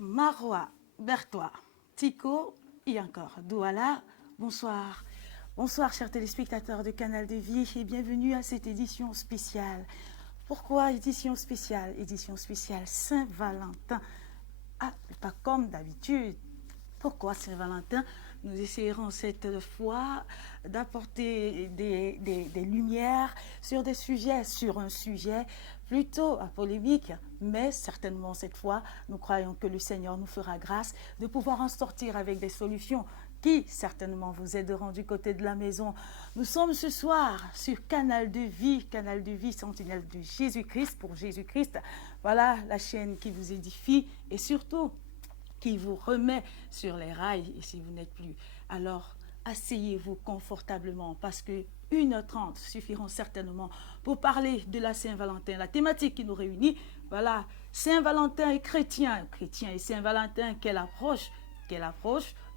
Marois, Bertois, Tico et encore Douala, bonsoir. Bonsoir chers téléspectateurs de Canal de Vie et bienvenue à cette édition spéciale. Pourquoi édition spéciale? Édition spéciale Saint-Valentin. Ah, pas comme d'habitude. Pourquoi Saint-Valentin? Nous essayerons cette fois d'apporter des lumières sur des sujets, sur un sujet plutôt polémique, mais certainement cette fois, nous croyons que le Seigneur nous fera grâce de pouvoir en sortir avec des solutions qui certainement vous aideront du côté de la maison. Nous sommes ce soir sur Canal de Vie, Sentinelle de Jésus-Christ pour Jésus-Christ. Voilà la chaîne qui vous édifie et surtout qui vous remet sur les rails. Et si vous n'êtes plus, alors asseyez-vous confortablement parce que 1h30 suffiront certainement pour parler de la Saint-Valentin, la thématique qui nous réunit. Voilà, Saint-Valentin et chrétien et Saint-Valentin, quelle approche,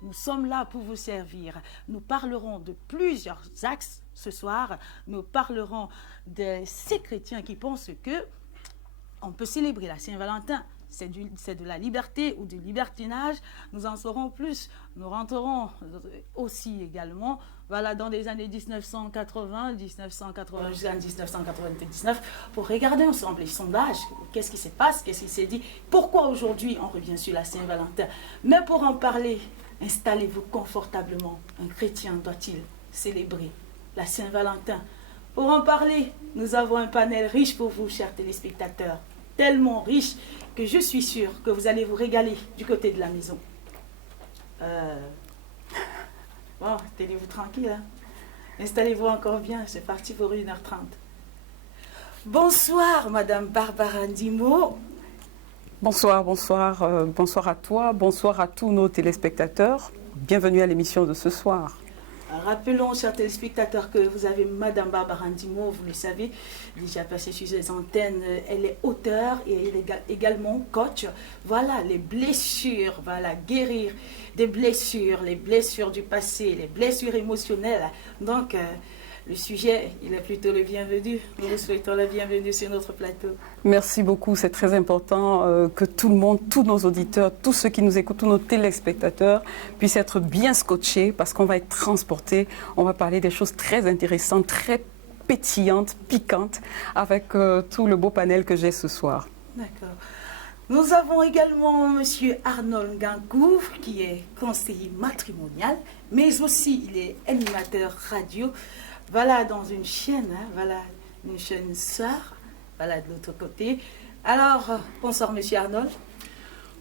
nous sommes là pour vous servir. Nous parlerons de plusieurs axes ce soir. Nous parlerons de ces chrétiens qui pensent que on peut célébrer la Saint-Valentin. C'est de la liberté ou du libertinage. Nous en saurons plus. Nous rentrerons aussi également dans les années 1980 jusqu'à 1999 pour regarder ensemble les sondages. Qu'est-ce qui se passe? Qu'est-ce qui s'est dit? Pourquoi aujourd'hui on revient sur la Saint-Valentin? Mais pour en parler, installez-vous confortablement. Un chrétien doit-il célébrer la Saint-Valentin? Pour en parler, nous avons un panel riche pour vous, chers téléspectateurs. Tellement riche que je suis sûre que vous allez vous régaler du côté de la maison. Bon, tenez-vous tranquille. Hein? Installez-vous encore bien, c'est parti pour 1h30. Bonsoir, Madame Barbara Ndimo. Bonsoir, bonsoir à toi, bonsoir à tous nos téléspectateurs. Bienvenue à l'émission de ce soir. Rappelons, chers téléspectateurs, que vous avez Madame Barbara Ndimo, vous le savez, déjà passée sur les antennes. Elle est auteure et elle est également coach. Voilà, les blessures, guérir des blessures, les blessures du passé, les blessures émotionnelles. Donc, le sujet, il est plutôt le bienvenu. Nous vous souhaitons la bienvenue sur notre plateau. Merci beaucoup, c'est très important que tout le monde, tous nos auditeurs, tous ceux qui nous écoutent, tous nos téléspectateurs puissent être bien scotchés parce qu'on va être transportés. On va parler des choses très intéressantes, très pétillantes, piquantes avec tout le beau panel que j'ai ce soir. D'accord. Nous avons également M. Arnold Gancourt qui est conseiller matrimonial, mais aussi il est animateur radio. Voilà, dans une chaîne, une chaîne sœur, de l'autre côté. Alors, bonsoir Monsieur Arnold.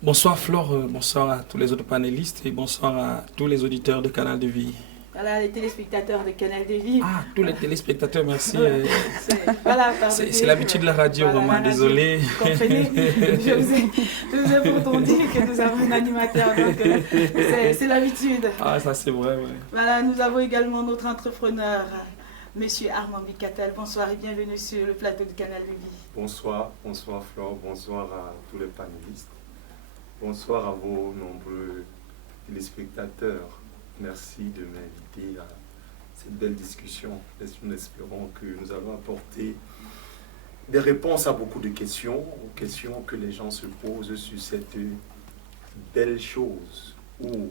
Bonsoir Flore, bonsoir à tous les autres panélistes et bonsoir à tous les auditeurs de Canal de Vie. Voilà, les téléspectateurs de Canal de Vie. Ah, tous les téléspectateurs, merci. C'est l'habitude de la radio, vraiment, désolé. Comprenez, je vous ai pourtant dit que nous avons un animateur, donc c'est l'habitude. Ah, ça c'est vrai, ouais. Voilà, nous avons également notre entrepreneur, Monsieur Armand Bicatel. Bonsoir et bienvenue sur le plateau de Canal de Vie. Bonsoir Flore, bonsoir à tous les panélistes. Bonsoir à vos nombreux téléspectateurs. Merci de m'inviter à cette belle discussion. Nous espérons que nous allons apporter des réponses à beaucoup de questions, aux questions que les gens se posent sur cette belle chose ou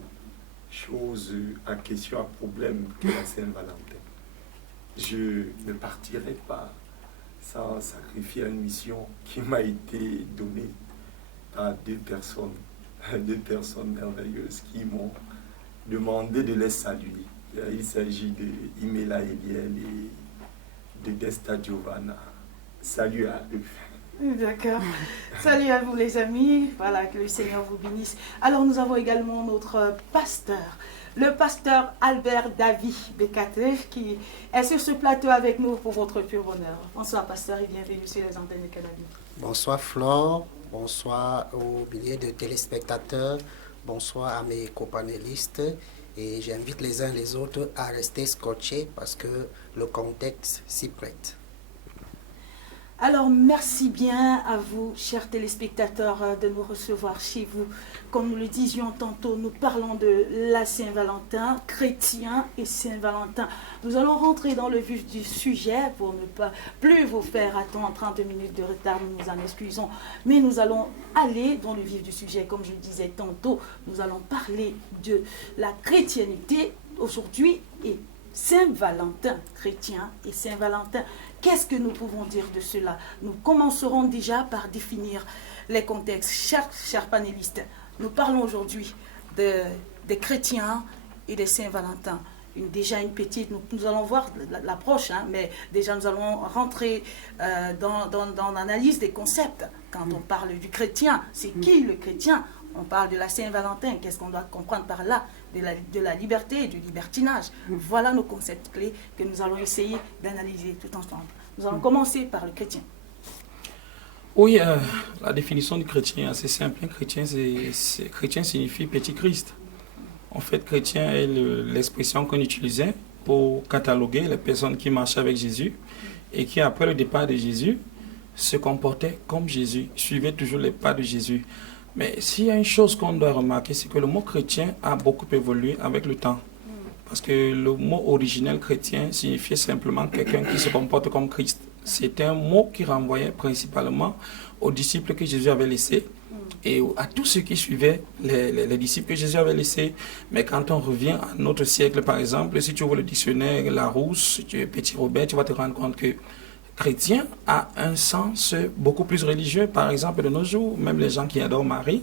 chose à question, à problème que la Saint-Valentin. Je ne partirai pas sans sacrifier une mission qui m'a été donnée par deux personnes merveilleuses qui m'ont demandé de les saluer. Il s'agit de Imela Eliel et de Desta Giovanna. Salut à eux. D'accord. Salut à vous les amis. Voilà, que le Seigneur vous bénisse. Alors nous avons également notre pasteur, le pasteur Albert David Bécaté, qui est sur ce plateau avec nous pour votre pur bonheur. Bonsoir pasteur et bienvenue sur les antennes de Canal. Bonsoir Flore, bonsoir aux milliers de téléspectateurs, bonsoir à mes copanélistes et j'invite les uns les autres à rester scotchés parce que le contexte s'y prête. Alors, merci bien à vous, chers téléspectateurs, de nous recevoir chez vous. Comme nous le disions tantôt, nous parlons de la Saint-Valentin, chrétien et Saint-Valentin. Nous allons rentrer dans le vif du sujet pour ne pas plus vous faire attendre 30 minutes de retard, nous nous en excusons. Mais nous allons aller dans le vif du sujet. Comme je le disais tantôt, nous allons parler de la chrétienté aujourd'hui et Saint-Valentin, chrétien et Saint-Valentin. Qu'est-ce que nous pouvons dire de cela? Nous commencerons déjà par définir les contextes. Chers panélistes, nous parlons aujourd'hui des chrétiens et des Saint-Valentin. Déjà une petite, nous allons voir l'approche, mais déjà nous allons rentrer dans l'analyse des concepts. Quand on parle du chrétien, c'est qui le chrétien? On parle de la Saint-Valentin, qu'est-ce qu'on doit comprendre par là? De la liberté et du libertinage. Voilà nos concepts clés que nous allons essayer d'analyser tout ensemble. Nous allons commencer par le chrétien. Oui, la définition du chrétien est assez simple. Chrétien signifie petit Christ. En fait, chrétien est l'expression qu'on utilisait pour cataloguer les personnes qui marchaient avec Jésus et qui, après le départ de Jésus, se comportaient comme Jésus, suivaient toujours les pas de Jésus. Mais s'il y a une chose qu'on doit remarquer, c'est que le mot chrétien a beaucoup évolué avec le temps. Parce que le mot originel chrétien signifiait simplement quelqu'un qui se comporte comme Christ. C'était un mot qui renvoyait principalement aux disciples que Jésus avait laissés et à tous ceux qui suivaient les disciples que Jésus avait laissés. Mais quand on revient à notre siècle, par exemple, si tu ouvres le dictionnaire Larousse, Petit Robert, tu vas te rendre compte que chrétien a un sens beaucoup plus religieux. Par exemple, de nos jours, même les gens qui adorent Marie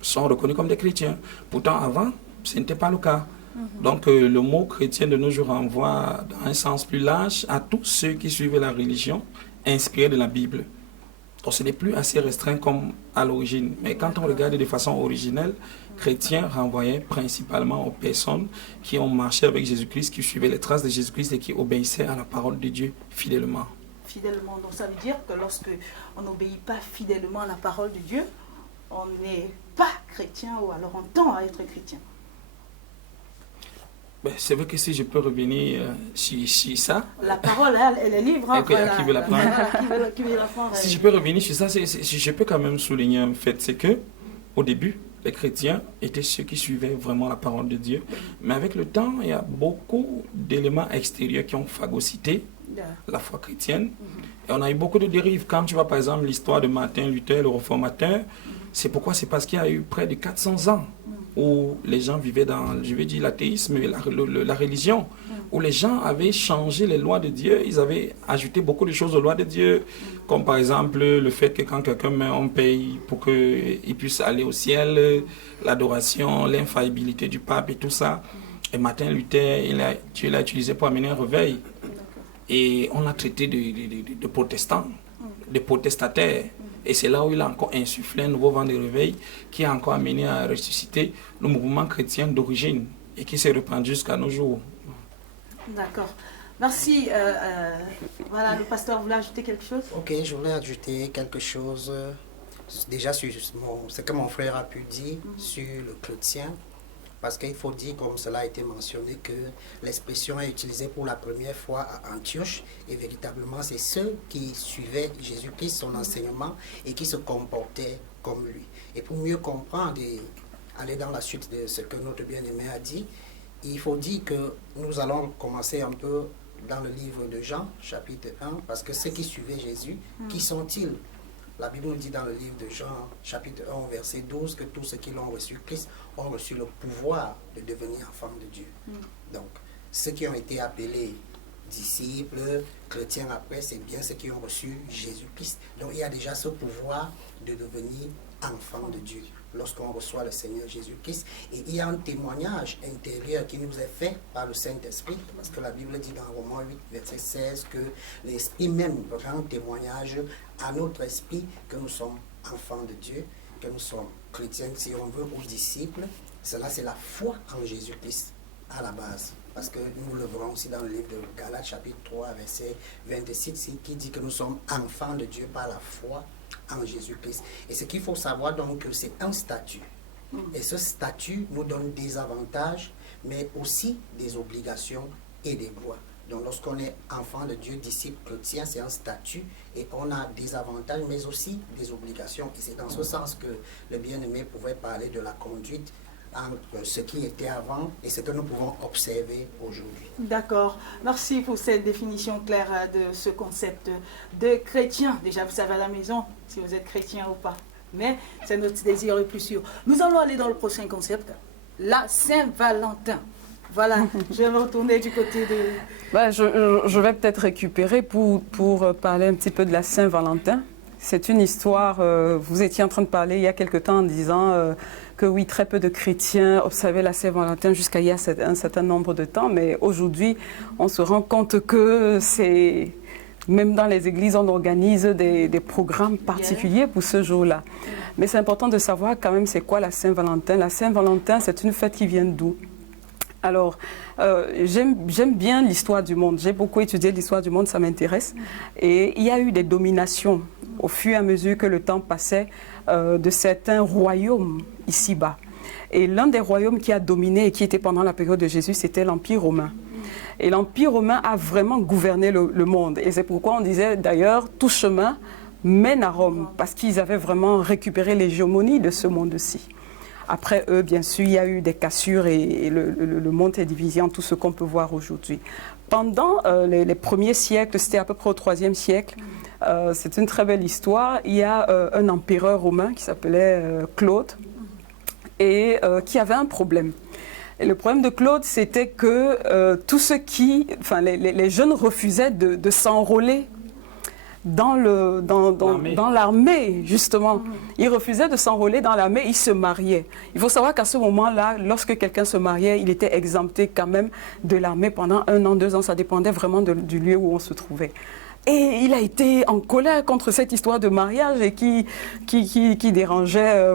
sont reconnus comme des chrétiens. Pourtant, avant, ce n'était pas le cas. Donc, le mot chrétien de nos jours renvoie dans un sens plus large à tous ceux qui suivent la religion inspirée de la Bible. Donc, ce n'est plus assez restreint comme à l'origine. Mais quand on regarde de façon originelle, chrétien renvoyait principalement aux personnes qui ont marché avec Jésus-Christ, qui suivaient les traces de Jésus-Christ et qui obéissaient à la parole de Dieu fidèlement. Fidèlement, donc ça veut dire que lorsque on n'obéit pas fidèlement à la parole de Dieu, on n'est pas chrétien ou alors on tend à être chrétien. Ben, c'est vrai que si je peux revenir sur ça. La parole, elle est libre. Qui veut la prendre? Qui veut la prendre, Si je peux revenir sur ça, je peux quand même souligner un fait, c'est que au début, les chrétiens étaient ceux qui suivaient vraiment la parole de Dieu. Mais avec le temps, il y a beaucoup d'éléments extérieurs qui ont phagocyté la foi chrétienne. Et on a eu beaucoup de dérives. Quand tu vois par exemple l'histoire de Martin Luther, le réformateur, c'est pourquoi? C'est parce qu'il y a eu près de 400 ans où les gens vivaient dans, je vais dire, l'athéisme et la religion, où les gens avaient changé les lois de Dieu, ils avaient ajouté beaucoup de choses aux lois de Dieu, comme par exemple le fait que quand quelqu'un meurt, on paye pour qu'il puisse aller au ciel, l'adoration, l'infaillibilité du pape et tout ça. Et Martin Luther, Dieu l'a utilisé pour amener un réveil. Et on l'a traité de protestant, de protestataire. Et c'est là où il a encore insufflé un nouveau vent de réveil qui a encore amené à ressusciter le mouvement chrétien d'origine et qui s'est répandu jusqu'à nos jours. D'accord. Merci. Voilà, le pasteur voulait ajouter quelque chose? Ok, je voulais ajouter quelque chose déjà sur ce que mon frère a pu dire sur le chrétien. Parce qu'il faut dire, comme cela a été mentionné, que l'expression est utilisée pour la première fois à Antioche. Et véritablement, c'est ceux qui suivaient Jésus-Christ, son enseignement, et qui se comportaient comme lui. Et pour mieux comprendre et aller dans la suite de ce que notre bien-aimé a dit, il faut dire que nous allons commencer un peu dans le livre de Jean, chapitre 1, parce que ceux qui suivaient Jésus, qui sont-ils? La Bible nous dit dans le livre de Jean, chapitre 1, verset 12, que tous ceux qui l'ont reçu Christ ont reçu le pouvoir de devenir enfants de Dieu. Donc, ceux qui ont été appelés disciples, chrétiens après, c'est bien ceux qui ont reçu Jésus-Christ. Donc, il y a déjà ce pouvoir de devenir enfants de Dieu lorsqu'on reçoit le Seigneur Jésus-Christ. Et il y a un témoignage intérieur qui nous est fait par le Saint-Esprit, parce que la Bible dit dans Romains 8, verset 16, que l'Esprit même rend témoignage à notre esprit que nous sommes enfants de Dieu, que nous sommes chrétiens, si on veut, ou disciples. Cela, c'est la foi en Jésus-Christ à la base. Parce que nous le verrons aussi dans le livre de Galates, chapitre 3, verset 26, qui dit que nous sommes enfants de Dieu par la foi en Jésus-Christ. Et ce qu'il faut savoir donc, c'est un statut. Et ce statut nous donne des avantages, mais aussi des obligations et des droits. Donc lorsqu'on est enfant de Dieu, disciple chrétien, c'est un statut et on a des avantages mais aussi des obligations. Et c'est dans ce sens que le bien-aimé pouvait parler de la conduite entre ce qui était avant et ce que nous pouvons observer aujourd'hui. D'accord. Merci pour cette définition claire de ce concept de chrétien. Déjà, vous savez à la maison si vous êtes chrétien ou pas. Mais c'est notre désir le plus sûr. Nous allons aller dans le prochain concept, la Saint-Valentin. Voilà, je vais me retourner du côté de... Je vais peut-être récupérer pour parler un petit peu de la Saint-Valentin. C'est une histoire, vous étiez en train de parler il y a quelque temps en disant que oui, très peu de chrétiens observaient la Saint-Valentin jusqu'à il y a un certain nombre de temps, mais aujourd'hui, on se rend compte que c'est... Même dans les églises, on organise des programmes particuliers pour ce jour-là. Mais c'est important de savoir quand même c'est quoi la Saint-Valentin. La Saint-Valentin, c'est une fête qui vient d'où? Alors, j'aime bien l'histoire du monde. J'ai beaucoup étudié l'histoire du monde, ça m'intéresse. Et il y a eu des dominations au fur et à mesure que le temps passait de certains royaumes ici-bas. Et l'un des royaumes qui a dominé et qui était pendant la période de Jésus, c'était l'Empire romain. Et l'Empire romain a vraiment gouverné le monde. Et c'est pourquoi on disait d'ailleurs, tout chemin mène à Rome, parce qu'ils avaient vraiment récupéré l'hégémonie de ce monde-ci. Après eux, bien sûr, il y a eu des cassures et le monde est divisé en tout ce qu'on peut voir aujourd'hui. Pendant les premiers siècles, c'était à peu près au IIIe siècle, c'est une très belle histoire. Il y a un empereur romain qui s'appelait Claude et qui avait un problème. Et le problème de Claude, c'était que tous ceux les jeunes refusaient de s'enrôler dans l'armée, justement. Ils refusaient de s'enrôler dans l'armée, ils se mariaient. Il faut savoir qu'à ce moment-là, lorsque quelqu'un se mariait, il était exempté quand même de l'armée pendant 1 an, 2 ans, ça dépendait vraiment du lieu où on se trouvait. Et il a été en colère contre cette histoire de mariage et qui dérangeait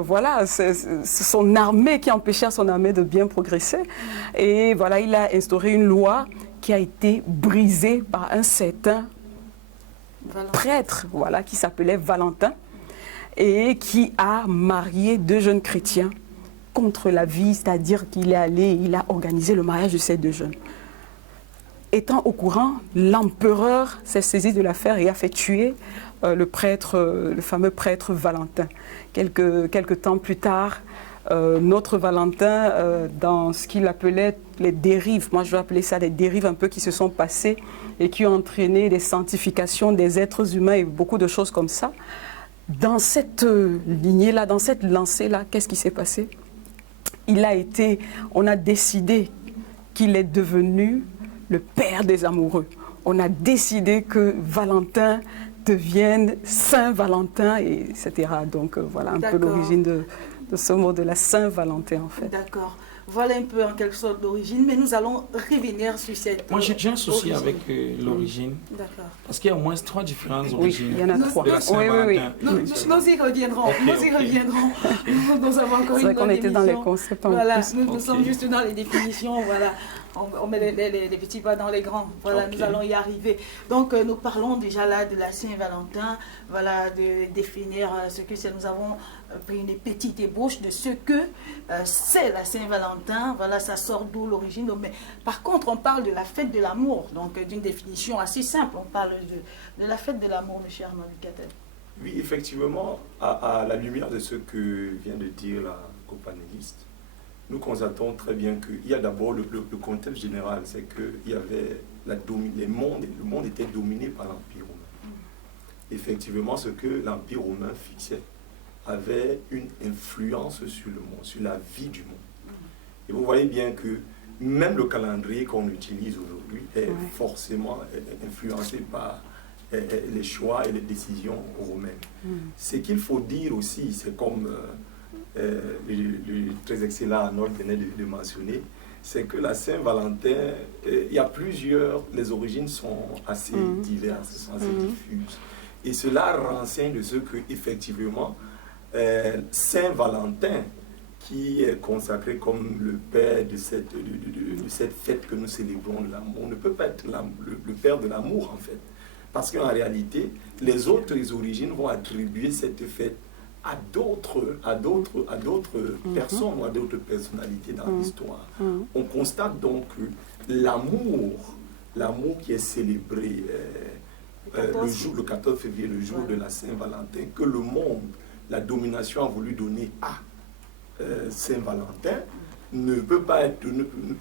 son armée, qui empêchait son armée de bien progresser. Et voilà, il a instauré une loi qui a été brisée par un certain prêtre, voilà, qui s'appelait Valentin et qui a marié 2 jeunes chrétiens contre la vie, c'est-à-dire qu'il est allé, il a organisé le mariage de ces 2 jeunes. Étant au courant, l'empereur s'est saisi de l'affaire et a fait tuer le fameux prêtre Valentin. Quelques temps plus tard, notre Valentin, dans ce qu'il appelait les dérives, moi je vais appeler ça des dérives un peu qui se sont passées et qui ont entraîné des sanctifications des êtres humains et beaucoup de choses comme ça. Dans cette lignée-là, dans cette lancée-là, qu'est-ce qui s'est passé? On a décidé qu'il est devenu le père des amoureux. On a décidé que Valentin devienne Saint-Valentin, etc. Donc voilà un peu l'origine de ce mot de la Saint-Valentin en fait. D'accord. Voilà un peu en quelque sorte l'origine, mais nous allons revenir sur cette Moi j'ai un souci origine. avec l'origine. D'accord. Parce qu'il y a au moins 3 différentes origines. Oui, il y en a 3. De la Saint-Valentin. Nous y reviendrons. Nous avons encore c'est une vrai qu'on autre était dans les émission. concepts en Voilà, plus. nous sommes juste dans les définitions, voilà. On met les petits pas dans les grands. Voilà, nous allons y arriver. Donc, nous parlons déjà là de la Saint-Valentin, voilà, de définir ce que c'est. Nous avons pris une petite ébauche de ce que c'est la Saint-Valentin. Voilà, ça sort d'où l'origine. Mais par contre, on parle de la fête de l'amour, donc d'une définition assez simple. On parle de la fête de l'amour, le cher Marie-Catel. Oui, effectivement, à la lumière de ce que vient de dire la copanéliste, nous constatons très bien qu'il y a d'abord le contexte général, c'est que le monde était dominé par l'Empire romain. Effectivement, ce que l'Empire romain fixait avait une influence sur le monde, sur la vie du monde. Et vous voyez bien que même le calendrier qu'on utilise aujourd'hui est forcément influencé par les choix et les décisions romaines. Ce qu'il faut dire aussi, c'est comme le très excellent Arnold venait de mentionner, c'est que la Saint-Valentin, il y a les origines sont assez diverses, sont assez diffuses. Et cela renseigne de ce que, effectivement, Saint-Valentin, qui est consacré comme le père de cette fête que nous célébrons de l'amour, ne peut pas être le père de l'amour, en fait. Parce qu'en réalité, les autres origines vont attribuer cette fête à d'autres personnes ou à d'autres personnalités dans l'histoire. On constate donc que l'amour l'amour qui est célébré le 14 février, le jour de la Saint-Valentin, que le monde, la domination a voulu donner à Saint-Valentin,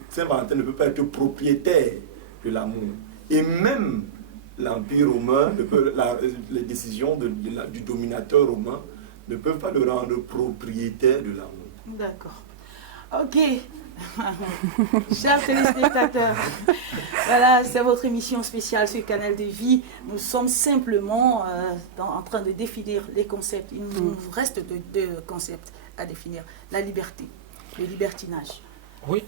Saint-Valentin ne peut pas être propriétaire de l'amour. Et même l'Empire romain, les décisions du dominateur romain ne peuvent pas le rendre propriétaire de l'amour. D'accord. Ok. Chers téléspectateurs, voilà, c'est votre émission spéciale sur Canal de Vie. Nous sommes simplement en train de définir les concepts. Il nous reste deux concepts à définir. La liberté, le libertinage. Oui,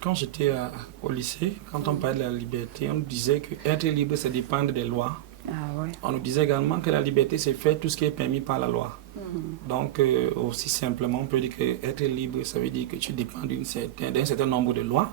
quand j'étais au lycée, quand on parlait de la liberté, on nous disait que être libre, c'est dépendre des lois. Ah, ouais. On nous disait également que la liberté, c'est faire tout ce qui est permis par la loi. Donc, aussi simplement, on peut dire que être libre, ça veut dire que tu dépends d'un certain nombre de lois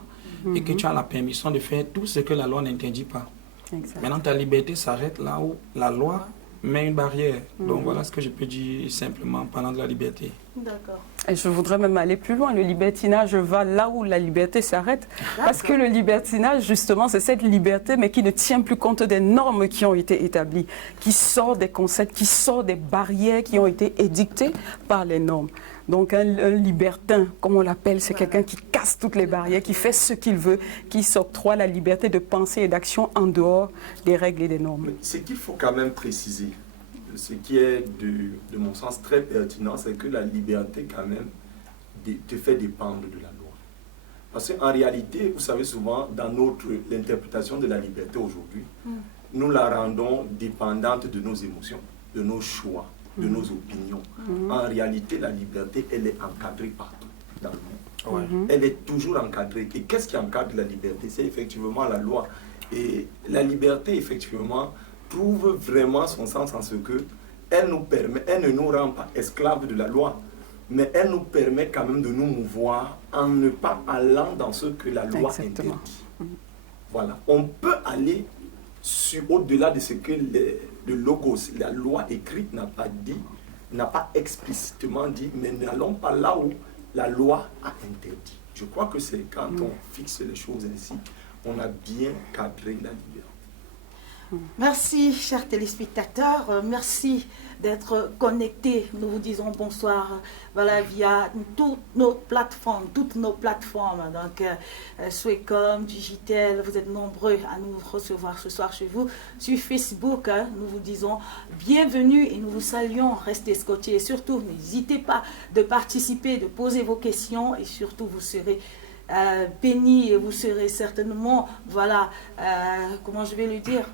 et que tu as la permission de faire tout ce que la loi n'interdit pas. Exact. Maintenant, ta liberté s'arrête là où la loi met une barrière. Donc, voilà ce que je peux dire simplement en parlant de la liberté. D'accord. Et je voudrais même aller plus loin. Le libertinage va là où la liberté s'arrête. Parce que le libertinage, justement, c'est cette liberté, mais qui ne tient plus compte des normes qui ont été établies, qui sort des concepts, qui sort des barrières qui ont été édictées par les normes. Donc un libertin, comme on l'appelle, c'est quelqu'un qui casse toutes les barrières, qui fait ce qu'il veut, qui s'octroie la liberté de penser et d'action en dehors des règles et des normes. Mais ce qu'il faut quand même préciser, ce qui est de mon sens très pertinent, c'est que la liberté quand même te fait dépendre de la loi. Parce qu'en réalité, vous savez souvent, dans l'interprétation de la liberté aujourd'hui, nous la rendons dépendante de nos émotions, de nos choix, de nos opinions. En réalité, la liberté, elle est encadrée partout dans le monde. Elle est toujours encadrée. Et qu'est-ce qui encadre la liberté? C'est effectivement la loi. Et la liberté, effectivement, trouve vraiment son sens en ce que elle nous permet, elle ne nous rend pas esclaves de la loi, mais elle nous permet quand même de nous mouvoir en ne pas allant dans ce que la loi interdit. Voilà. On peut aller au-delà de ce que le logos, la loi écrite n'a pas dit, n'a pas explicitement dit, mais n'allons pas là où la loi a interdit. Je crois que c'est quand on fixe les choses ainsi, on a bien cadré la liberté. Merci, chers téléspectateurs. Merci d'être connectés. Nous vous disons bonsoir voilà, via toutes nos plateformes. Donc, Swecom, Digitel, vous êtes nombreux à nous recevoir ce soir chez vous. Sur Facebook, nous vous disons bienvenue et nous vous saluons. Restez scotchés et surtout, n'hésitez pas de participer, de poser vos questions et surtout, vous serez bénis et vous serez certainement, voilà, comment je vais le dire,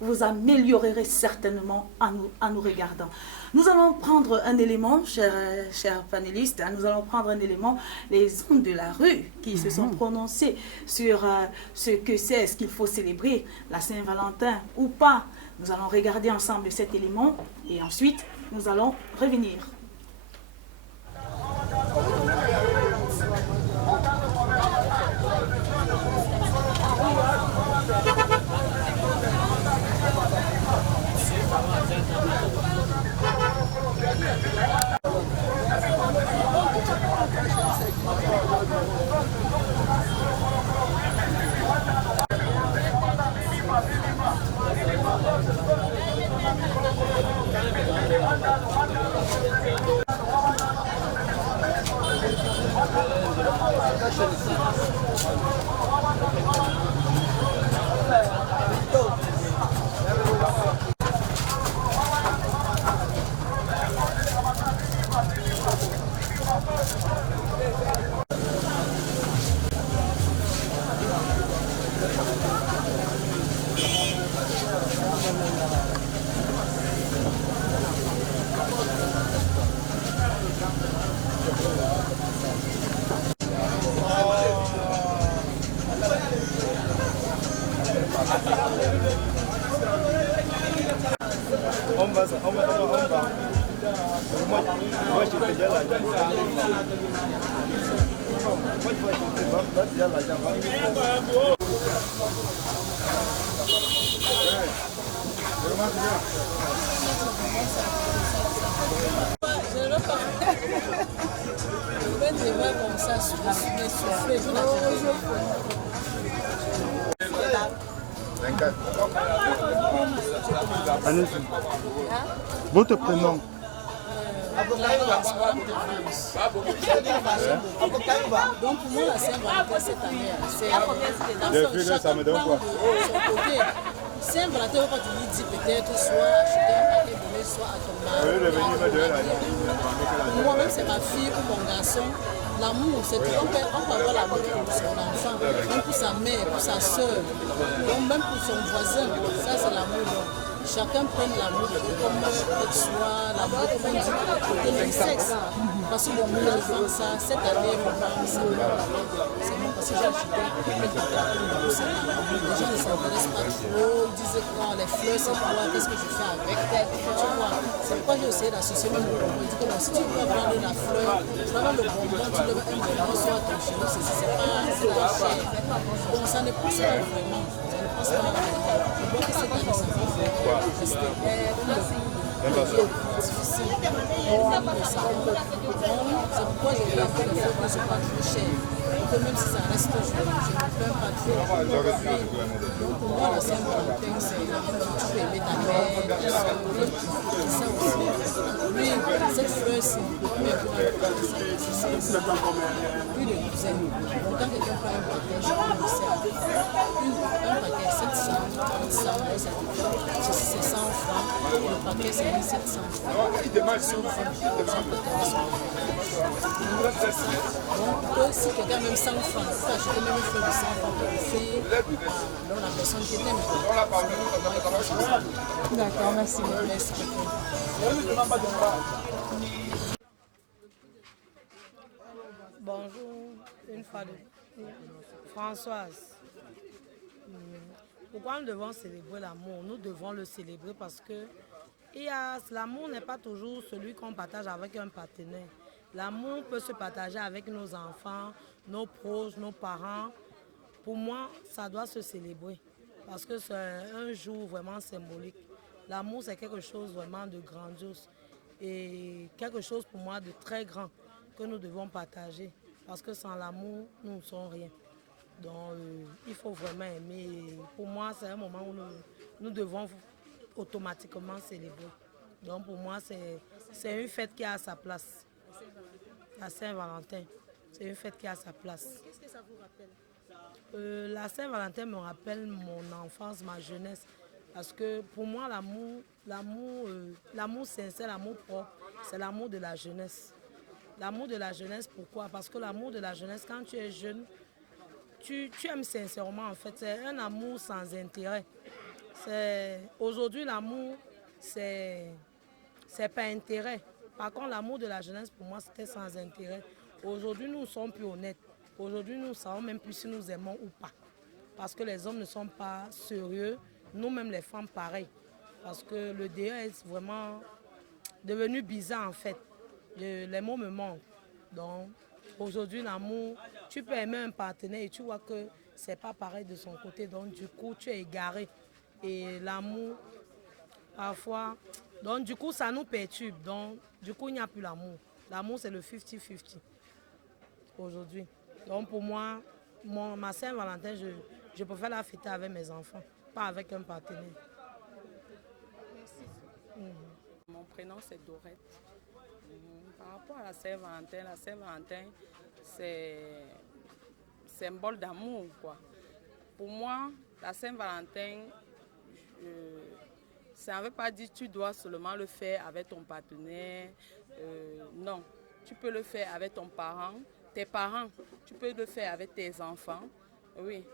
vous améliorerez certainement en nous regardant. Nous allons prendre un élément, chers panélistes, nous allons prendre un élément, les hommes de la rue qui se sont prononcés sur ce que c'est, ce qu'il faut célébrer, la Saint-Valentin ou pas. Nous allons regarder ensemble cet élément et ensuite nous allons revenir. Allez-y. Votre prénom? Donc pour moi la Saint-Valentin cette année, c'est ça me donne quoi? Saint-Valentin, quand tu lui dis peut-être soit acheter un paquet donné, soit à ton mari. Moi-même c'est ma fille ou mon garçon. L'amour, c'est tout. On peut avoir l'amour pour son enfant, même pour sa mère, pour sa soeur, même pour son voisin. Ça c'est l'amour. Chacun prenne l'amour comme il soit, l'amour comme on dit, côté du sexe. Parce que le enfant, ça, cette année, mon femme, c'est bon parce que j'ai acheté les gens ne s'intéressent pas trop, ils disent quoi, les fleurs, c'est quoi, qu'est-ce que je fais avec, tu vois. C'est pourquoi j'ai essayé d'associer même le bonbon. Je dis que non, si tu veux prendre la fleur, tu vas prendre le bonbon, tu lèves un bonbon sur ton chéri, c'est pas, c'est la chair. Donc ça ne passe pas vraiment, ça ne passe pas. Je vois que cette année, ça va faire. C'est pourquoi je vais faire le fait que ce n'est pas trop cher. Que même si ça reste, je ne me plains pas trop. Donc pour moi, la Saint-Valentin, c'est tu peux aimer ta mère, ta soeur, c'est ça aussi. Oui, cette fleur-ci, c'est plus de douzaine. Donc quand quelqu'un prend un paquet, je peux laisser un paquet 700, 800, ceci c'est 100 francs, le paquet c'est 1700 francs. Donc si quelqu'un même 100 francs, tu peux acheter même une fleur de 100 francs pour offrir dans la personne qui t'aime. D'accord, merci. Merci beaucoup. Bonjour, une fois de Françoise. Pourquoi nous devons célébrer l'amour? Nous devons le célébrer parce que l'amour n'est pas toujours celui qu'on partage avec un partenaire. L'amour peut se partager avec nos enfants, nos proches, nos parents. Pour moi, ça doit se célébrer parce que c'est un jour vraiment symbolique. L'amour, c'est quelque chose vraiment de grandiose et quelque chose pour moi de très grand que nous devons partager. Parce que sans l'amour, nous ne sommes rien. Donc, il faut vraiment aimer. Et pour moi, c'est un moment où nous devons automatiquement célébrer. Donc, pour moi, c'est une fête qui a sa place. La Saint-Valentin, c'est une fête qui a sa place. Qu'est-ce que ça vous rappelle? La Saint-Valentin me rappelle mon enfance, ma jeunesse. Parce que pour moi, l'amour sincère, l'amour propre, c'est l'amour de la jeunesse. L'amour de la jeunesse, pourquoi? Parce que l'amour de la jeunesse, quand tu es jeune, tu aimes sincèrement en fait. C'est un amour sans intérêt. Aujourd'hui, l'amour, c'est pas intérêt. Par contre, l'amour de la jeunesse, pour moi, c'était sans intérêt. Aujourd'hui, nous ne sommes plus honnêtes. Aujourd'hui, nous ne savons même plus si nous aimons ou pas. Parce que les hommes ne sont pas sérieux. Nous-mêmes, les femmes, pareil. Parce que le délire est vraiment devenu bizarre en fait. Les mots me manquent. Donc, aujourd'hui, l'amour, tu peux aimer un partenaire et tu vois que c'est pas pareil de son côté. Donc, du coup, tu es égaré. Et l'amour, parfois, donc du coup, ça nous perturbe. Donc, du coup, il n'y a plus l'amour. L'amour, c'est le 50-50 aujourd'hui. Donc, pour moi, ma Saint-Valentin, je préfère la fêter avec mes enfants, pas avec un partenaire. Merci. Mon prénom, c'est Dorette. Par rapport à la Saint-Valentin, c'est symbole d'amour, quoi. Pour moi, la Saint-Valentin, ça ne veut pas dire que tu dois seulement le faire avec ton partenaire. Non, tu peux le faire avec tes parents, tu peux le faire avec tes enfants. Oui,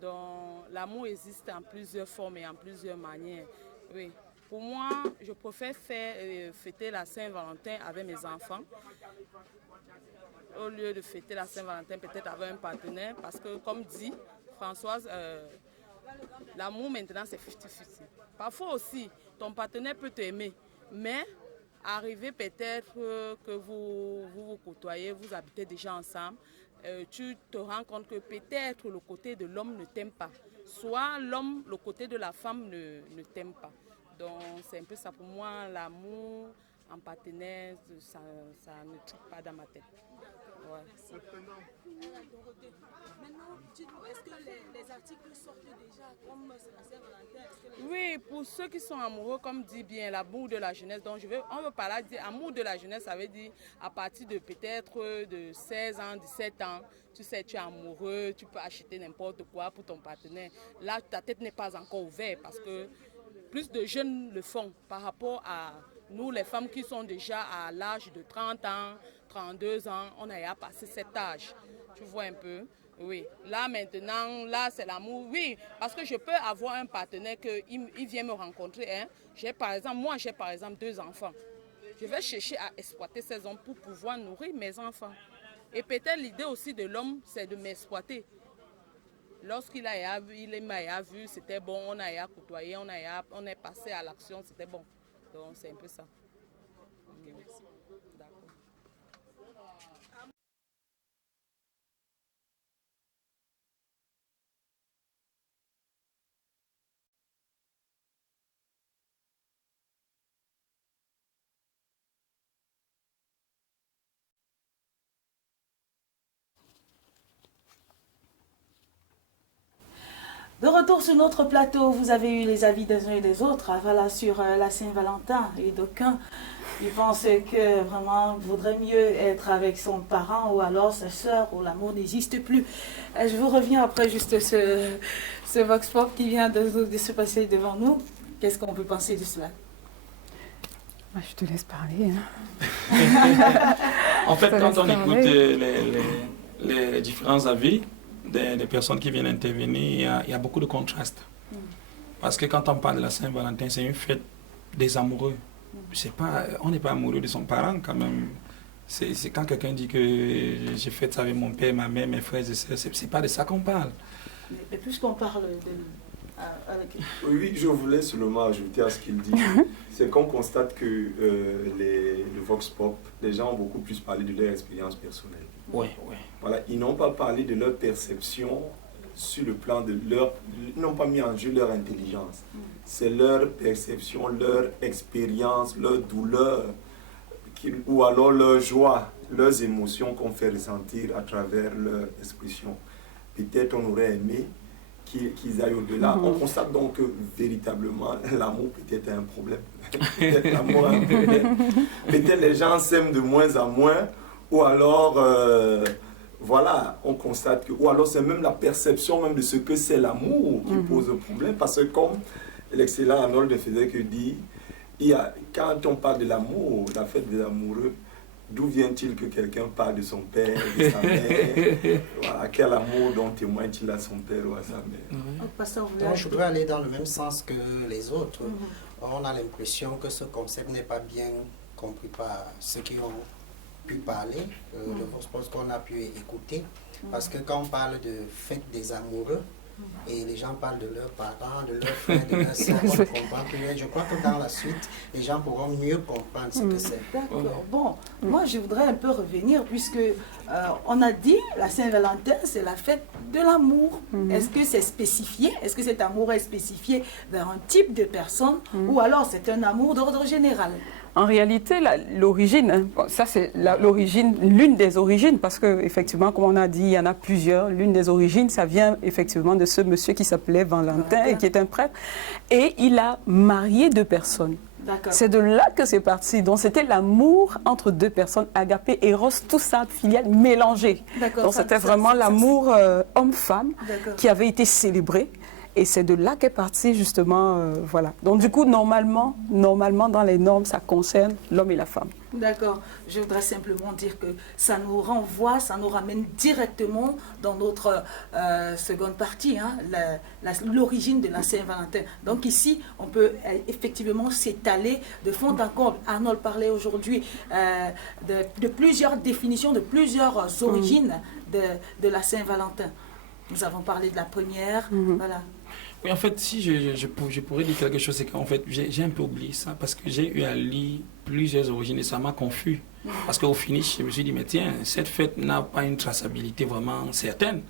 donc l'amour existe en plusieurs formes et en plusieurs manières. Oui. Pour moi, je préfère fêter la Saint-Valentin avec mes enfants au lieu de fêter la Saint-Valentin peut-être avec un partenaire parce que comme dit Françoise, l'amour maintenant c'est 50-50. Parfois aussi, ton partenaire peut t'aimer, mais arriver peut-être que vous côtoyez, vous habitez déjà ensemble, tu te rends compte que peut-être le côté de l'homme ne t'aime pas, soit le côté de la femme ne t'aime pas. Donc c'est un peu ça pour moi, l'amour en partenaire, ça ne tripe pas dans ma tête. Ouais. Maintenant, dites-nous, est-ce que les articles sortent déjà comme c'est la Saint-Valentin? Oui, pour ceux qui sont amoureux, comme dit bien l'amour de la jeunesse, donc on veut parler d'amour de la jeunesse, ça veut dire à partir de peut-être de 16 ans, 17 ans, tu sais, tu es amoureux, tu peux acheter n'importe quoi pour ton partenaire. Là, ta tête n'est pas encore ouverte parce que plus de jeunes le font par rapport à nous, les femmes qui sont déjà à l'âge de 30 ans, 32 ans, on a déjà passé cet âge. Tu vois un peu? Oui. Là, maintenant, là, c'est l'amour. Oui, parce que je peux avoir un partenaire qui vient me rencontrer. Hein. J'ai par exemple 2 enfants. Je vais chercher à exploiter ces hommes pour pouvoir nourrir mes enfants. Et peut-être l'idée aussi de l'homme, c'est de m'exploiter. Lorsqu'il m'a vu, c'était bon, on a côtoyé, on est passé à l'action, c'était bon. Donc c'est un peu ça. D'accord. De retour sur notre plateau, vous avez eu les avis des uns et des autres, voilà, sur la Saint-Valentin. Et d'aucuns, ils pensent que vraiment, il vaudrait mieux être avec son parent ou alors sa soeur, où l'amour n'existe plus. Je vous reviens après juste ce Vox Pop qui vient de se passer devant nous. Qu'est-ce qu'on peut penser de cela? Je te laisse parler. Hein. En fait, quand on écoute les différents avis des personnes qui viennent intervenir, il y a beaucoup de contrastes. Parce que quand on parle de la Saint-Valentin, c'est une fête des amoureux. On n'est pas amoureux de son parent quand même. C'est quand quelqu'un dit que j'ai fait ça avec mon père, ma mère, mes frères et sœurs, c'est pas de ça qu'on parle. Et puisqu'on parle Oui, je voulais seulement ajouter à ce qu'il dit, c'est qu'on constate que le Vox Pop, les gens ont beaucoup plus parlé de leur expérience personnelle. Oui, oui. Voilà, ils n'ont pas parlé de leur perception sur le plan de leur... Ils n'ont pas mis en jeu leur intelligence. C'est leur perception, leur expérience, leur douleur, ou alors leur joie, leurs émotions qu'on fait ressentir à travers leur expression. Peut-être on aurait aimé qu'ils aillent au-delà. On constate donc que véritablement l'amour peut-être est un problème. Peut-être l'amour est un problème. Peut-être les gens s'aiment de moins en moins, ou alors voilà, on constate que, ou alors c'est même la perception même de ce que c'est l'amour qui pose problème, parce que comme l'excellent Arnold faisait que dire, quand on parle de l'amour, la fête des amoureux, d'où vient-il que quelqu'un parle de son père, de sa mère? Voilà, quel amour dont témoigne-t-il à son père ou à sa mère? Donc, je voudrais aller dans le même sens que les autres. On a l'impression que ce concept n'est pas bien compris par ceux qui ont pu parler, je pense qu'on a pu écouter, parce que quand on parle de fête des amoureux, et les gens parlent de leurs parents, de leurs frères, de leurs sœurs, on ne comprend plus rien. Je crois que dans la suite, les gens pourront mieux comprendre ce que c'est. D'accord. Bon, moi je voudrais un peu revenir, puisque on a dit la Saint-Valentin, c'est la fête de l'amour. Est-ce que c'est spécifié? Est-ce que cet amour est spécifié vers un type de personne, ou alors c'est un amour d'ordre général? En réalité, l'origine, hein, ça c'est l'origine, l'une des origines, parce que effectivement, comme on a dit, il y en a plusieurs. L'une des origines, ça vient effectivement de ce monsieur qui s'appelait Valentin et qui est un prêtre, et il a marié 2 personnes. C'est de là que c'est parti. Donc c'était l'amour entre 2 personnes, agapé, éros, tout ça, filial, mélangé. Donc c'était vraiment l'amour homme-femme qui avait été célébré. Et c'est de là qu'est parti justement, voilà. Donc du coup, normalement, dans les normes, ça concerne l'homme et la femme. D'accord. Je voudrais simplement dire que ça nous renvoie, ça nous ramène directement dans notre seconde partie, hein, l'origine de la Saint-Valentin. Donc ici, on peut effectivement s'étaler de fond en comble. Arnold parlait aujourd'hui de plusieurs définitions, de plusieurs origines de la Saint-Valentin. Nous avons parlé de la première, voilà. Oui, en fait, si je pourrais dire quelque chose, c'est qu'en fait, j'ai un peu oublié ça, parce que j'ai eu à lire plusieurs origines et ça m'a confus. Parce qu'au finish, je me suis dit, mais tiens, cette fête n'a pas une traçabilité vraiment certaine.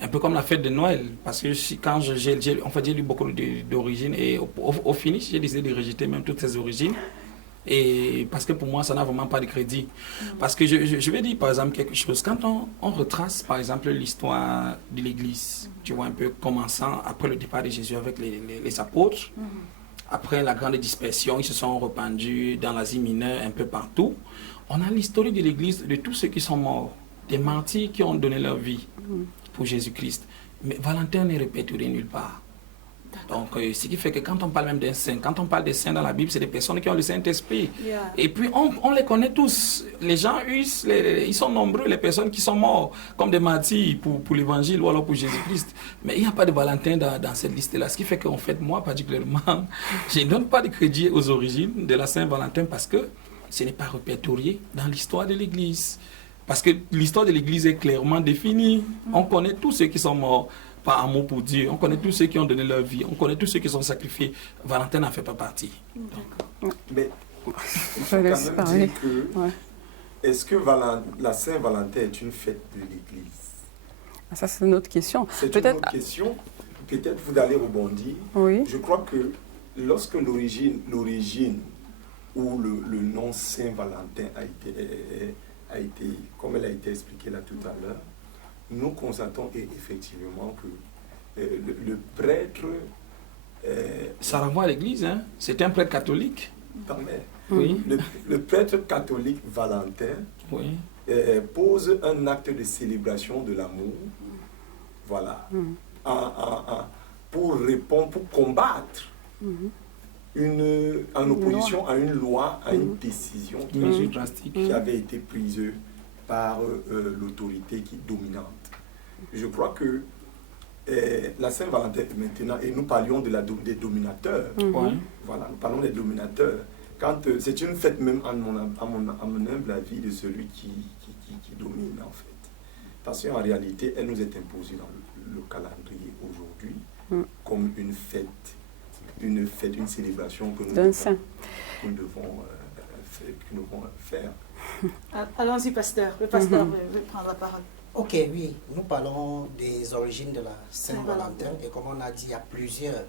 Un peu comme la fête de Noël. Parce que quand j'ai lu beaucoup d'origines et au finish, j'ai décidé de rejeter même toutes ces origines Et parce que pour moi, ça n'a vraiment pas de crédit. Parce que je vais dire par exemple quelque chose. Quand on retrace par exemple l'histoire de l'Église, tu vois un peu commençant après le départ de Jésus avec les apôtres, après la grande dispersion, ils se sont répandus dans l'Asie mineure, un peu partout. On a l'historique de l'Église, de tous ceux qui sont morts, des martyrs qui ont donné leur vie pour Jésus-Christ. Mais Valentin n'est répertorié nulle part. Donc, ce qui fait que quand on parle même d'un saint, quand on parle des saints dans la Bible, c'est des personnes qui ont le Saint-Esprit. Et puis, on les connaît tous. Les gens, ils sont nombreux, les personnes qui sont morts, comme des martyrs pour l'Évangile ou alors pour Jésus-Christ. Mais il n'y a pas de Valentin dans cette liste-là. Ce qui fait qu'en fait, moi, particulièrement, je ne donne pas de crédit aux origines de la Saint-Valentin parce que ce n'est pas répertorié dans l'histoire de l'Église. Parce que l'histoire de l'Église est clairement définie. On connaît tous ceux qui sont morts par amour pour Dieu. On connaît tous ceux qui ont donné leur vie. On connaît tous ceux qui sont sacrifiés. Valentin n'en fait pas partie. Mais il faut quand même dire que est-ce que la Saint-Valentin est une fête de l'Église? Ça, c'est une autre question. C'est une autre question. Peut-être vous allez rebondir. Oui. Je crois que lorsque l'origine ou le nom Saint-Valentin a été, comme elle a été expliquée là tout à l'heure, nous constatons effectivement que le prêtre... ça renvoie à l'Église, hein? C'est un prêtre catholique. Oui. Le prêtre catholique Valentin pose un acte de célébration de l'amour, voilà, pour répondre, pour combattre en opposition à une loi, à une décision qui avait été prise par l'autorité dominante. Je crois que la Saint-Valentin maintenant, et nous parlions des dominateurs, voilà, nous parlons des dominateurs, quand c'est une fête même à mon humble avis de celui qui domine en fait. Parce qu'en réalité, elle nous est imposée dans le calendrier aujourd'hui comme une fête, une célébration que nous devons faire. Allons-y, pasteur. Le pasteur veut prendre la parole. Ok, oui. Nous parlons des origines de la Saint-Valentin et comme on a dit, il y a plusieurs.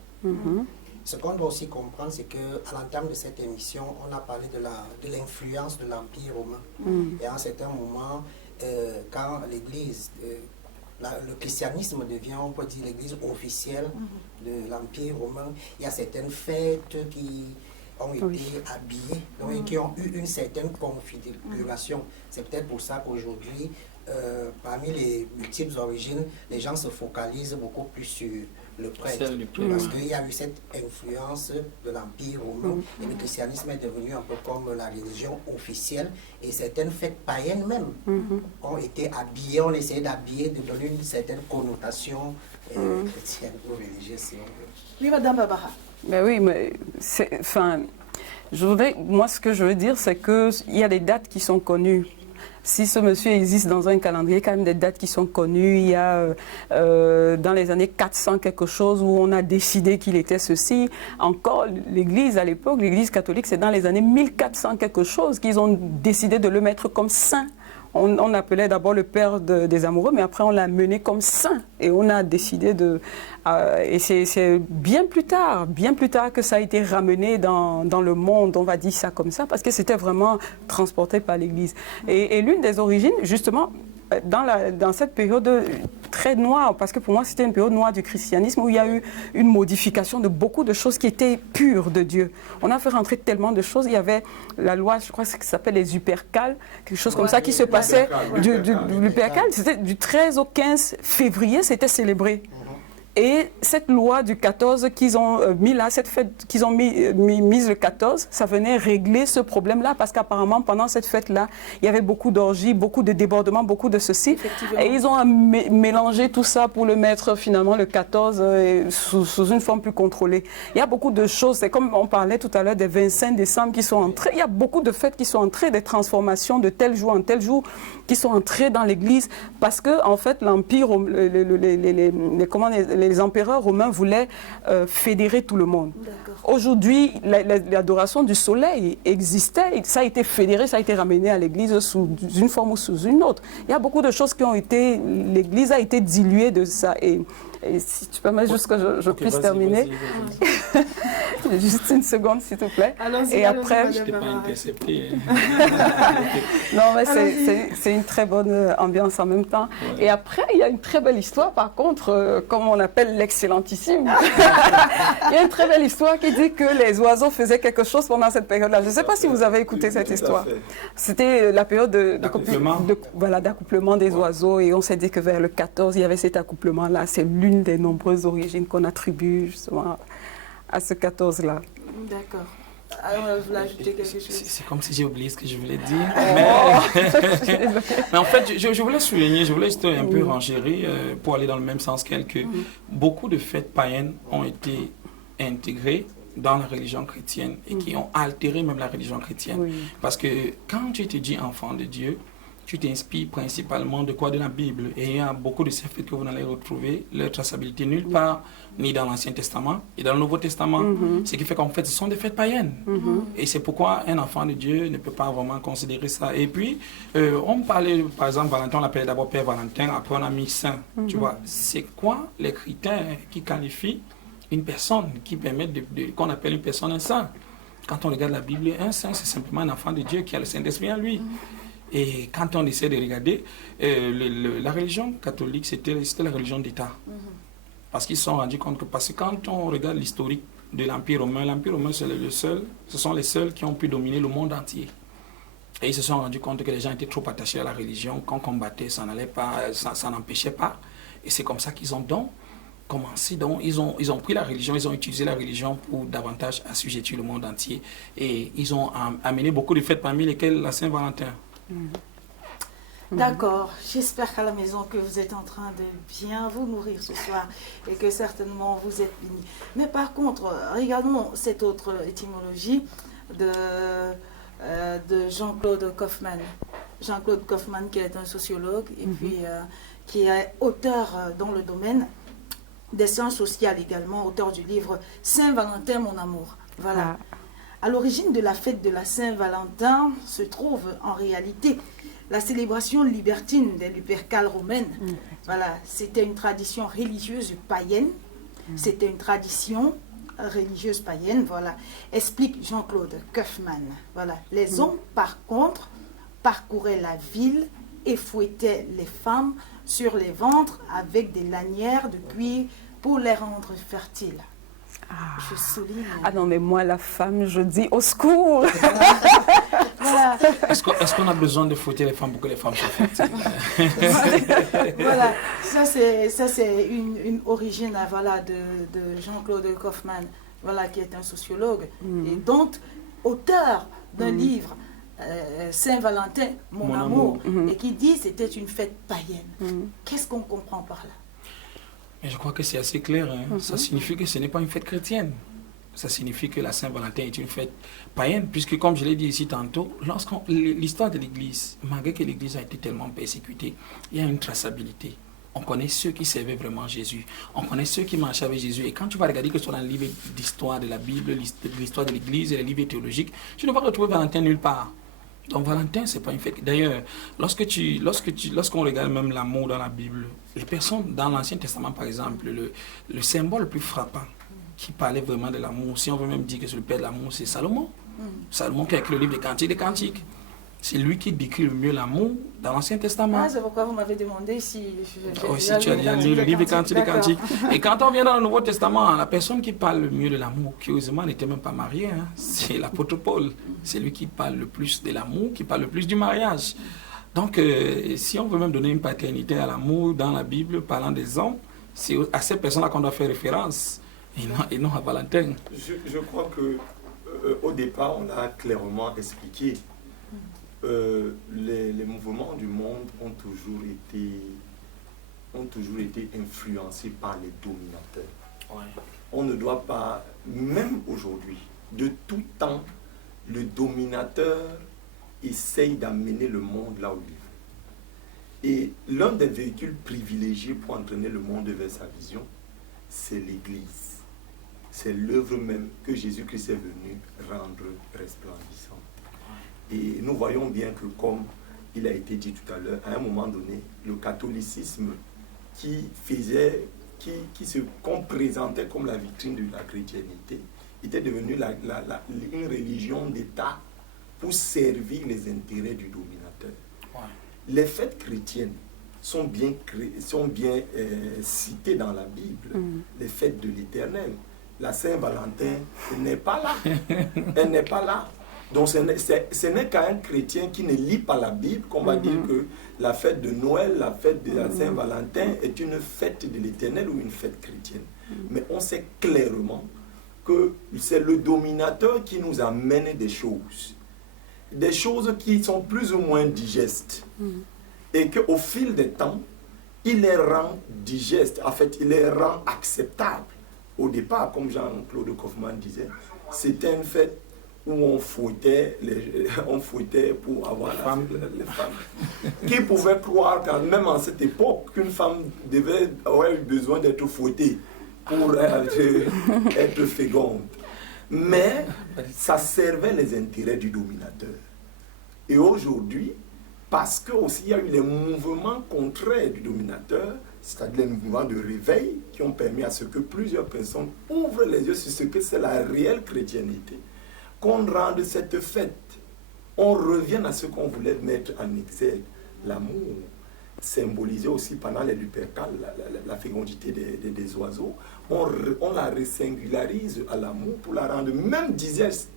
Ce qu'on doit aussi comprendre, c'est qu'à l'entame de cette émission, on a parlé de l'influence de l'Empire romain. Et à un certain moment, quand l'Église, le christianisme devient, on peut dire, l'Église officielle de l'Empire romain, il y a certaines fêtes qui ont été habillées, donc, et qui ont eu une certaine configuration. C'est peut-être pour ça qu'aujourd'hui, parmi les multiples origines, les gens se focalisent beaucoup plus sur le prêtre, parce qu'il y a eu cette influence de l'Empire romain et le christianisme est devenu un peu comme la religion officielle et certaines fêtes païennes même ont été habillées, on essayait d'habiller, de donner une certaine connotation chrétienne ou religieuse si on veut. Oui, Madame Barbara. Ben oui, mais moi ce que je veux dire, c'est qu'il y a des dates qui sont connues. Si ce monsieur existe dans un calendrier, il y a quand même des dates qui sont connues. Il y a dans les années 400 quelque chose où on a décidé qu'il était ceci. Encore, l'Église à l'époque, l'Église catholique, c'est dans les années 1400 quelque chose qu'ils ont décidé de le mettre comme saint. On appelait d'abord le père des amoureux, mais après on l'a mené comme saint. Et on a décidé de... et c'est bien plus tard que ça a été ramené dans le monde, on va dire ça comme ça, parce que c'était vraiment transporté par l'Église. Et l'une des origines, justement, dans cette période très noire, parce que pour moi c'était une période noire du christianisme où il y a eu une modification de beaucoup de choses qui étaient pures de Dieu. On a fait rentrer tellement de choses. Il y avait la loi, je crois que ça s'appelle les Upercales, quelque chose comme ça qui se passait. L'Upercale, c'était du 13 au 15 février, c'était célébré. Et cette loi du 14 qu'ils ont mis là, cette fête qu'ils ont mise le 14, ça venait régler ce problème-là parce qu'apparemment, pendant cette fête-là, il y avait beaucoup d'orgies, beaucoup de débordements, beaucoup de ceci. Et ils ont mélangé tout ça pour le mettre finalement le 14 sous une forme plus contrôlée. Il y a beaucoup de choses, c'est comme on parlait tout à l'heure des 25 décembre qui sont entrées. Il y a beaucoup de fêtes qui sont entrées, des transformations de tel jour en tel jour qui sont entrées dans l'Église parce que, en fait, l'Empire, les empereurs romains voulaient fédérer tout le monde. Aujourd'hui, l'adoration du soleil existait, ça a été fédéré, ça a été ramené à l'Église sous une forme ou sous une autre. Il y a beaucoup de choses qui ont été... L'Église a été diluée de ça. Et si tu permets juste que je puisse terminer. Juste une seconde, s'il te plaît. Allons-y, Et allons-y, après, madame Je n'étais pas Barbara. intercepté. non, mais Allons-y. c'est une très bonne ambiance en même temps. Et après, il y a une très belle histoire, par contre, comme on appelle l'excellentissime. Il y a une très belle histoire qui dit que les oiseaux faisaient quelque chose pendant cette période-là. Je ne sais pas si vous avez écouté cette histoire. C'était la période d'accouplement des oiseaux. Et on s'est dit que vers le 14, il y avait cet accouplement-là. C'est l'une des nombreuses origines qu'on attribue justement à ce 14-là. D'accord. Alors, vous voulez ajouter quelque chose? C'est comme si j'ai oublié ce que je voulais dire. Mais en fait, je voulais souligner, je voulais juste un peu renchérir pour aller dans le même sens qu'elle, que beaucoup de fêtes païennes ont été intégrées dans la religion chrétienne et qui ont altéré même la religion chrétienne. Oui. Parce que quand tu te dis enfant de Dieu, tu t'inspires principalement de quoi? De la Bible. Et il y a beaucoup de ces fêtes que vous n'allez retrouver leur traçabilité nulle part, ni dans l'Ancien Testament, ni dans le Nouveau Testament. Ce qui fait qu'en fait, ce sont des fêtes païennes. Et c'est pourquoi un enfant de Dieu ne peut pas vraiment considérer ça. Et puis, on parlait, par exemple, Valentin, on l'appelait d'abord Père Valentin, après on a mis Saint. Tu vois, c'est quoi les critères qui qualifient une personne, qui permettent qu'on appelle une personne un saint? Quand on regarde la Bible, un saint, c'est simplement un enfant de Dieu qui a le Saint-Esprit en lui. Et quand on essaie de regarder, la religion catholique, c'était la religion d'État. Parce qu'ils se sont rendus compte que, parce que quand on regarde l'historique de l'Empire romain, ce sont les seuls qui ont pu dominer le monde entier. Et ils se sont rendus compte que les gens étaient trop attachés à la religion. Quand on combattait, ça n'allait pas, ça n'empêchait pas. Et c'est comme ça qu'ils ont donc commencé. Donc, ils ont pris la religion, ils ont utilisé la religion pour davantage assujettir le monde entier. Et ils ont amené beaucoup de fêtes, parmi lesquelles la Saint-Valentin. D'accord. J'espère qu'à la maison que vous êtes en train de bien vous nourrir ce soir et que certainement vous êtes bénis. Mais par contre, regardons cette autre étymologie de Jean-Claude Kaufmann. Jean-Claude Kaufmann qui est un sociologue et puis qui est auteur dans le domaine des sciences sociales également, auteur du livre Saint-Valentin, mon amour. Voilà. À l'origine de la fête de la Saint-Valentin se trouve en réalité la célébration libertine des Lupercales romaines. Voilà, c'était une tradition religieuse païenne. C'était une tradition religieuse païenne, voilà, explique Jean-Claude Kaufmann. Voilà, les hommes, par contre, parcouraient la ville et fouettaient les femmes sur les ventres avec des lanières de cuir pour les rendre fertiles. Je souligne. Ah non, mais moi, la femme, je dis au secours. Voilà. Est-ce qu'on a besoin de fouetter les femmes pour que les femmes soient fertiles? Voilà, ça c'est une origine voilà, de Jean-Claude Kaufmann, voilà, qui est un sociologue et donc auteur d'un livre Saint-Valentin, mon amour, et qui dit que c'était une fête païenne. Qu'est-ce qu'on comprend par là? Mais je crois que c'est assez clair. Hein. Ça signifie que ce n'est pas une fête chrétienne. Ça signifie que la Saint-Valentin est une fête païenne, puisque comme je l'ai dit ici tantôt, l'histoire de l'Église, malgré que l'Église a été tellement persécutée, il y a une traçabilité. On connaît ceux qui servaient vraiment Jésus. On connaît ceux qui marchaient avec Jésus. Et quand tu vas regarder que ce soit dans le livre d'histoire de la Bible, l'histoire de l'Église et les livres théologiques, tu ne vas pas retrouver Valentin nulle part. Donc Valentin, c'est pas une fête. D'ailleurs, lorsqu'on regarde même l'amour dans la Bible, les personnes dans l'Ancien Testament, par exemple, le symbole le plus frappant qui parlait vraiment de l'amour, si on veut même dire que c'est le père de l'amour, c'est Salomon. Salomon qui a écrit le livre des Cantiques. C'est lui qui décrit le mieux l'amour dans l'Ancien Testament. Ah, c'est pourquoi vous m'avez demandé si... Si tu as déjà lu le livre des Cantiques. Et quand on vient dans le Nouveau Testament, la personne qui parle le mieux de l'amour, curieusement, n'était même pas mariée, hein, c'est l'apôtre Paul. C'est lui qui parle le plus de l'amour, qui parle le plus du mariage. Donc, si on veut même donner une paternité à l'amour dans la Bible, parlant des hommes, c'est à cette personne-là qu'on doit faire référence, et non à Valentin. Je crois que au départ, on a clairement expliqué les mouvements du monde ont toujours été influencés par les dominateurs. Ouais. On ne doit pas, même aujourd'hui, de tout temps, le dominateur essaye d'amener le monde là où il veut. Et l'un des véhicules privilégiés pour entraîner le monde vers sa vision, c'est l'Église. C'est l'œuvre même que Jésus-Christ est venu rendre resplendissante. Et nous voyons bien que, comme il a été dit tout à l'heure, à un moment donné, le catholicisme qu'on présentait comme la vitrine de la chrétienté était devenue une religion d'État pour servir les intérêts du dominateur. Ouais. Les fêtes chrétiennes sont bien citées dans la Bible, les fêtes de l'Éternel. La Saint-Valentin n'est pas là. Elle n'est pas là. Donc ce n'est qu'à un chrétien qui ne lit pas la Bible qu'on va dire que la fête de Noël, la fête de la Saint-Valentin est une fête de l'Éternel ou une fête chrétienne. Mais on sait clairement que c'est le dominateur qui nous amène des choses qui sont plus ou moins digestes. Et qu'au fil des temps, il les rend digestes, en fait, il les rend acceptables. Au départ, comme Jean-Claude Kaufmann disait, c'était une fête où on fouettait pour avoir les femmes. Qui pouvait croire quand même en cette époque qu'une femme aurait eu besoin d'être fouettée pour être féconde. Mais ça servait les intérêts du dominateur. Et aujourd'hui, parce qu'il y a eu les mouvements contraires du dominateur, c'est-à-dire les mouvements de réveil qui ont permis à ce que plusieurs personnes ouvrent les yeux sur ce que c'est la réelle chrétienté, qu'on rende cette fête, on revient à ce qu'on voulait mettre en exergue, l'amour, symbolisé aussi pendant les Lupercales, la fécondité des oiseaux, on la resingularise à l'amour pour la rendre même digeste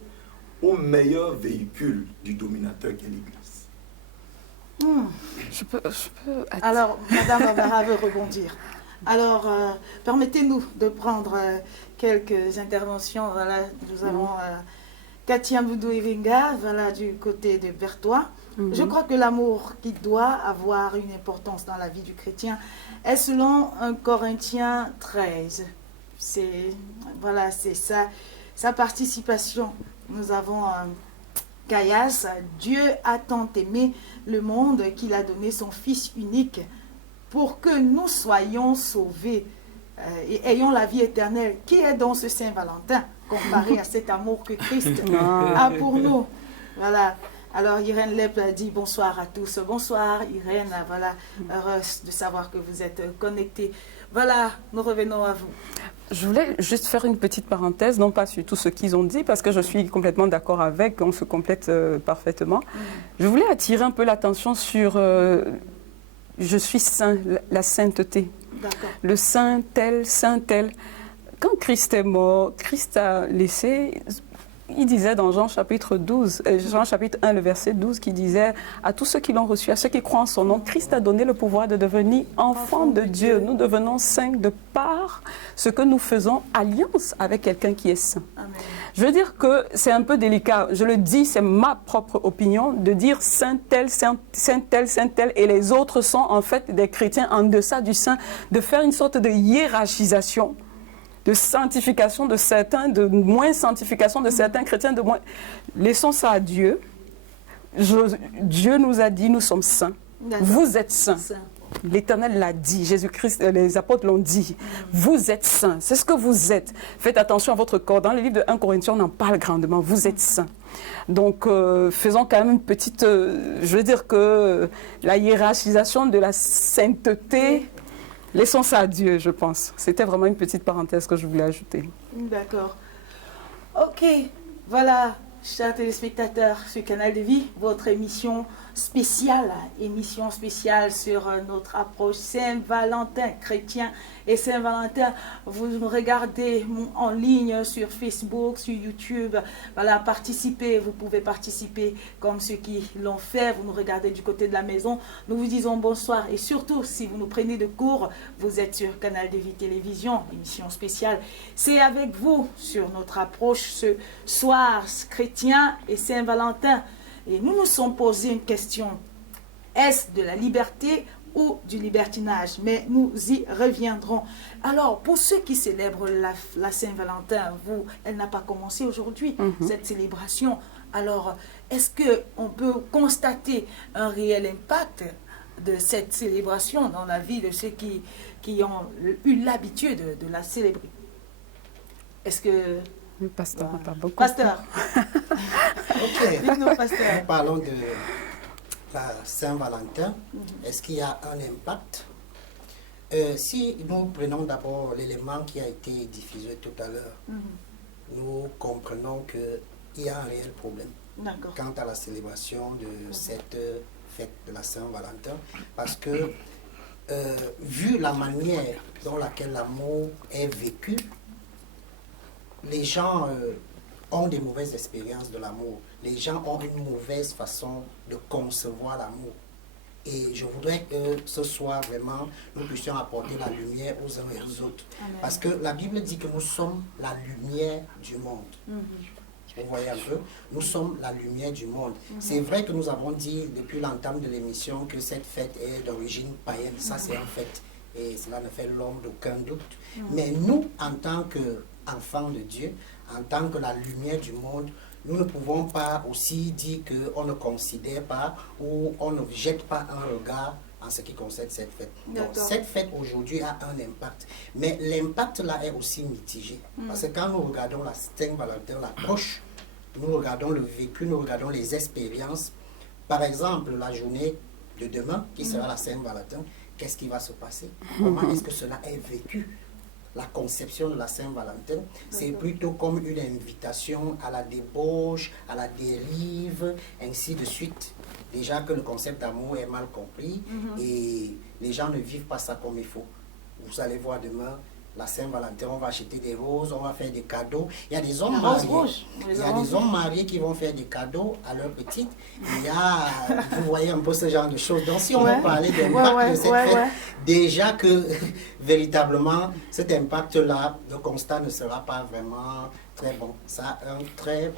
au meilleur véhicule du dominateur qu'est l'Église. Je peux... Alors, Madame Barbara veut rebondir. Alors, permettez-nous de prendre quelques interventions. Voilà, nous avons Katia Boudou-Iringa, voilà, du côté de Berthois. Je crois que l'amour qui doit avoir une importance dans la vie du chrétien est selon 1 Corinthiens 13. C'est sa participation. Nous avons Caillasse, Dieu a tant aimé le monde qu'il a donné son Fils unique pour que nous soyons sauvés et ayons la vie éternelle. Qui est donc ce Saint-Valentin comparé à cet amour que Christ a pour nous? Voilà. Alors Irène Lep a dit bonsoir à tous. Bonsoir Irène, voilà, heureuse de savoir que vous êtes connectés. Voilà, nous revenons à vous. Je voulais juste faire une petite parenthèse, non pas sur tout ce qu'ils ont dit, parce que je suis complètement d'accord avec, on se complète parfaitement. Je voulais attirer un peu l'attention sur je suis saint, la sainteté. Le saint tel, saint tel. Quand Christ est mort, Christ a laissé... Il disait dans Jean chapitre 12, Jean chapitre 1, le verset 12, qui disait à tous ceux qui l'ont reçu, à ceux qui croient en son nom, Christ a donné le pouvoir de devenir enfants de Dieu. Nous devenons saints de par ce que nous faisons alliance avec quelqu'un qui est saint. Amen. Je veux dire que c'est un peu délicat. Je le dis, c'est ma propre opinion, de dire saint tel, saint tel, saint tel, et les autres sont en fait des chrétiens en deçà du saint, de faire une sorte de hiérarchisation, de sanctification de certains, de moins sanctification de certains chrétiens, de moins... Laissons ça à Dieu. Dieu nous a dit, nous sommes saints. Vous êtes saints. L'Éternel l'a dit, Jésus-Christ, les apôtres l'ont dit. Vous êtes saints, c'est ce que vous êtes. Faites attention à votre corps. Dans le livre de 1 Corinthiens, on en parle grandement. Vous êtes saints. Donc, faisons quand même une petite... je veux dire que la hiérarchisation de la sainteté... Laissons ça à Dieu, je pense. C'était vraiment une petite parenthèse que je voulais ajouter. D'accord. Ok, voilà, chers téléspectateurs sur Canal de Vie, votre émission spéciale sur notre approche Saint-Valentin chrétien et Saint-Valentin. Vous nous regardez en ligne sur Facebook, sur YouTube. Voilà, participez, vous pouvez participer comme ceux qui l'ont fait. Vous nous regardez du côté de la maison. Nous vous disons bonsoir et surtout, si vous nous prenez de court, vous êtes sur Canal de Vie Télévision, émission spéciale. C'est avec vous sur notre approche ce soir chrétien et Saint-Valentin. Et nous nous sommes posé une question. Est-ce de la liberté ou du libertinage? Mais nous y reviendrons. Alors, pour ceux qui célèbrent la Saint-Valentin, elle n'a pas commencé aujourd'hui, cette célébration. Alors, est-ce qu'on peut constater un réel impact de cette célébration dans la vie de ceux qui ont eu l'habitude de la célébrer? Est-ce que... Le pasteur n'a pas beaucoup. Pasteur. Ok. Dites-nous, pasteur. Nous parlons de la Saint-Valentin. Est-ce qu'il y a un impact? Si nous prenons d'abord l'élément qui a été diffusé tout à l'heure, nous comprenons qu'il y a un réel problème D'accord. quant à la célébration de cette fête de la Saint-Valentin, parce que vu la manière dont laquelle l'amour est vécu, les gens ont des mauvaises expériences de l'amour. Les gens ont une mauvaise façon de concevoir l'amour. Et je voudrais que ce soir, vraiment, nous puissions apporter la lumière aux uns et aux autres. Amen. Parce que la Bible dit que nous sommes la lumière du monde. Vous voyez un peu, nous sommes la lumière du monde. C'est vrai que nous avons dit depuis l'entame de l'émission que cette fête est d'origine païenne. Ça, c'est un fait. Et cela ne fait l'homme d'aucun doute. Mais nous, en tant qu'enfants de Dieu, en tant que la lumière du monde, nous ne pouvons pas aussi dire qu'on ne considère pas ou on ne jette pas un regard en ce qui concerne cette fête. Donc, cette fête aujourd'hui a un impact. Mais l'impact là est aussi mitigé. Parce que quand nous regardons la Saint-Valentin, l'approche, nous regardons le vécu, nous regardons les expériences. Par exemple, la journée de demain, qui sera la Saint-Valentin, qu'est-ce qui va se passer? Comment est-ce que cela est vécu? La conception de la Saint-Valentin, c'est plutôt comme une invitation à la débauche, à la dérive, ainsi de suite. Déjà que le concept d'amour est mal compris et les gens ne vivent pas ça comme il faut. Vous allez voir demain, la Saint-Valentin, on va acheter des roses, on va faire des cadeaux. Il y a des hommes mariés, qui vont faire des cadeaux à leurs petites. Il y a, vous voyez un peu ce genre de choses. Donc si on veut parler d'impact de cette fête, déjà que véritablement cet impact-là, le constat ne sera pas vraiment très bon. Ça a un très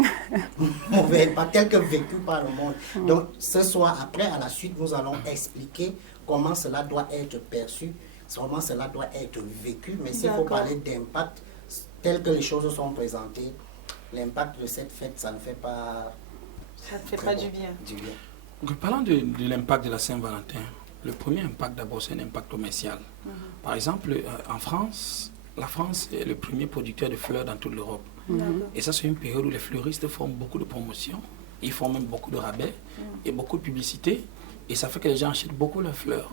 mauvais impact tel que vécu par le monde. Donc ce soir, après, à la suite, nous allons expliquer comment cela doit être perçu. Comment cela doit être vécu, mais s'il faut parler d'impact, tel que les choses sont présentées, l'impact de cette fête, ça ne fait pas... Ça ne fait pas du bien. Donc, parlant de l'impact de la Saint-Valentin, le premier impact d'abord, c'est un impact commercial. Par exemple, en France, la France est le premier producteur de fleurs dans toute l'Europe. Et ça, c'est une période où les fleuristes font beaucoup de promotions, ils font même beaucoup de rabais et beaucoup de publicité, et ça fait que les gens achètent beaucoup leurs fleurs.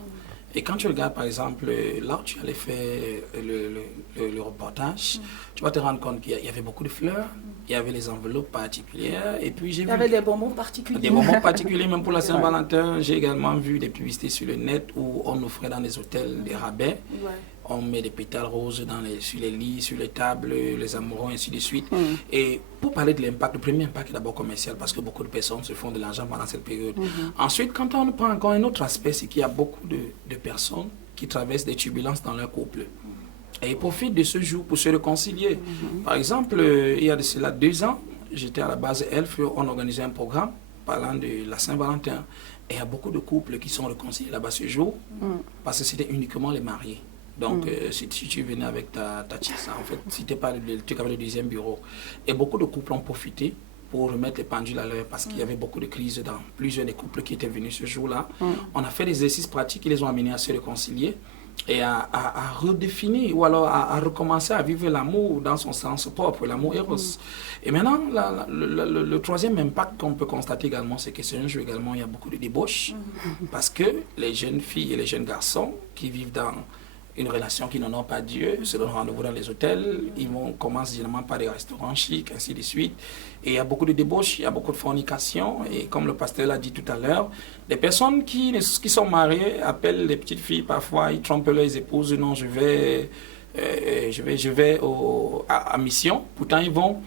Et quand tu regardes, par exemple, là où tu allais faire le reportage, tu vas te rendre compte qu'il y avait beaucoup de fleurs, il y avait les enveloppes particulières, et puis j'ai vu... Il y avait des bonbons particuliers. Des bonbons particuliers, même pour la Saint-Valentin. J'ai également vu des publicités sur le net où on offrait dans les hôtels des rabais. On met des pétales roses sur les lits, sur les tables, les amoureux, ainsi de suite. Et pour parler de l'impact, le premier impact est d'abord commercial, parce que beaucoup de personnes se font de l'argent pendant cette période. Ensuite, quand on prend encore un autre aspect, c'est qu'il y a beaucoup de personnes qui traversent des turbulences dans leur couple. Et ils profitent de ce jour pour se réconcilier. Par exemple, il y a de cela 2 ans, j'étais à la base Elf, on organisait un programme parlant de la Saint-Valentin. Et il y a beaucoup de couples qui sont réconciliés là-bas ce jour, parce que c'était uniquement les mariés. Donc, si tu venais avec ta tissa, en fait, si tu avais le deuxième bureau. Et beaucoup de couples ont profité pour remettre les pendules à l'heure, parce qu'il y avait beaucoup de crises dans plusieurs des couples qui étaient venus ce jour-là. On a fait des exercices pratiques qui les ont amenés à se réconcilier et à redéfinir ou alors à recommencer à vivre l'amour dans son sens propre, l'amour éros. Et maintenant, le troisième impact qu'on peut constater également, c'est que c'est un jour également, il y a beaucoup de débauches, parce que les jeunes filles et les jeunes garçons qui vivent dans une relation qui n'honore pas Dieu, se donnent rendez-vous dans les hôtels, ils commencent généralement par des restaurants chics, ainsi de suite. Et il y a beaucoup de débauches, il y a beaucoup de fornication. Et comme le pasteur l'a dit tout à l'heure, des personnes qui sont mariées appellent les petites filles parfois, ils trompent leurs épouses, non, je vais à mission. Pourtant, ils vont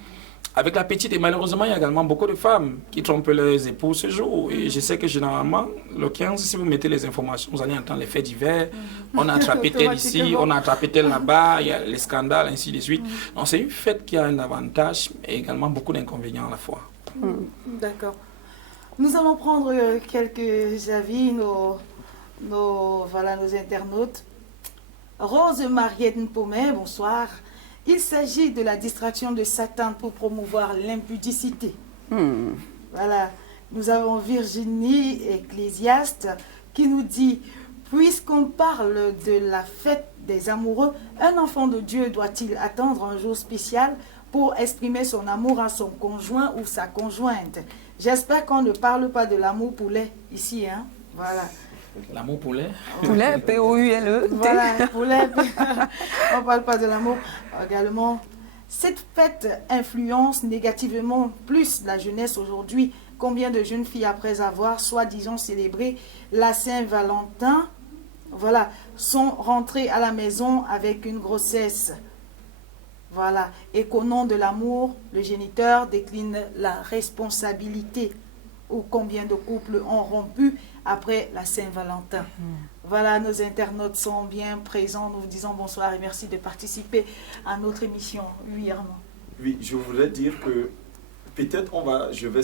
avec la petite. Et malheureusement, il y a également beaucoup de femmes qui trompent leurs époux ce jour. Et je sais que généralement, le 15, si vous mettez les informations, vous allez entendre les faits divers. On a attrapé tel ici, on a attrapé tel là-bas, il y a les scandales, ainsi de suite. Donc c'est une fête qui a un avantage et également beaucoup d'inconvénients à la fois. D'accord. Nous allons prendre quelques avis, nos internautes. Rose Mariette Mpomé, bonsoir. Il s'agit de la distraction de Satan pour promouvoir l'impudicité. Voilà. Nous avons Virginie Ecclésiaste qui nous dit, puisqu'on parle de la fête des amoureux, un enfant de Dieu doit-il attendre un jour spécial pour exprimer son amour à son conjoint ou sa conjointe? J'espère qu'on ne parle pas de l'amour poulet ici, hein. Voilà. L'amour poulet. Poulet, P-O-U-L-E. Voilà, poulet. On ne parle pas de l'amour. Également, Cette fête influence négativement plus la jeunesse aujourd'hui. Combien de jeunes filles, après avoir soi-disant célébré la Saint-Valentin, voilà, sont rentrées à la maison avec une grossesse. Voilà. Et qu'au nom de l'amour, le géniteur décline la responsabilité. Ou combien de couples ont rompu après la Saint-Valentin. Voilà, nos internautes sont bien présents. Nous vous disons bonsoir et merci de participer à notre émission. Oui, Armand. Oui, je voudrais dire que peut-être je vais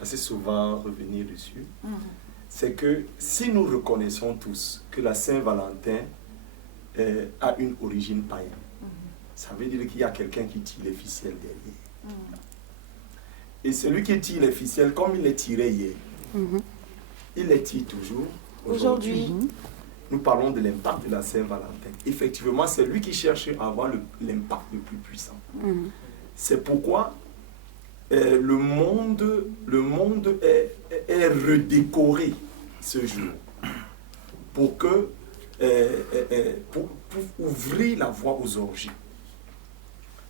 assez souvent revenir dessus. C'est que si nous reconnaissons tous que la Saint-Valentin a une origine païenne, ça veut dire qu'il y a quelqu'un qui tire les ficelles derrière. Et celui qui tire les ficelles, comme il les tirait hier, il les tire toujours aujourd'hui. Nous parlons de l'impact de la Saint-Valentin. Effectivement, c'est lui qui cherche à avoir l'impact le plus puissant. C'est pourquoi le monde est redécoré ce jour pour ouvrir la voie aux orgies.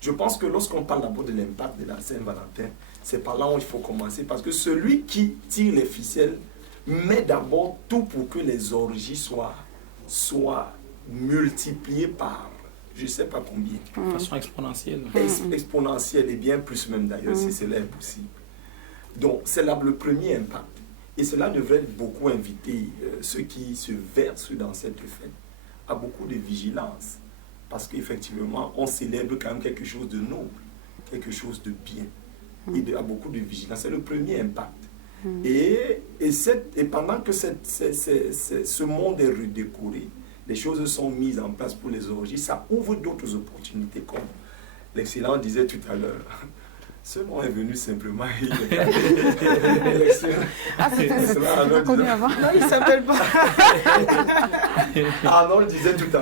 Je pense que lorsqu'on parle d'abord de l'impact de la Saint-Valentin, c'est par là où il faut commencer, parce que celui qui tire les ficelles met d'abord tout pour que les orgies soient multipliées par je ne sais pas combien. De façon exponentielle. Exponentielle et bien plus même d'ailleurs, si cela est possible. Donc, c'est là le premier impact. Et cela devrait beaucoup inviter ceux qui se versent dans cette fête à beaucoup de vigilance. Parce qu'effectivement, on célèbre quand même quelque chose de noble, quelque chose de bien. Et à beaucoup de vigilance. C'est le premier impact. Et pendant que ce monde est redécoré, les choses sont mises en place pour les orgies, ça ouvre d'autres opportunités, comme l'excellent disait tout à l'heure. Ce nom est venu simplement. Connu avant. Non, il ne s'appelle pas. Arnold disait tout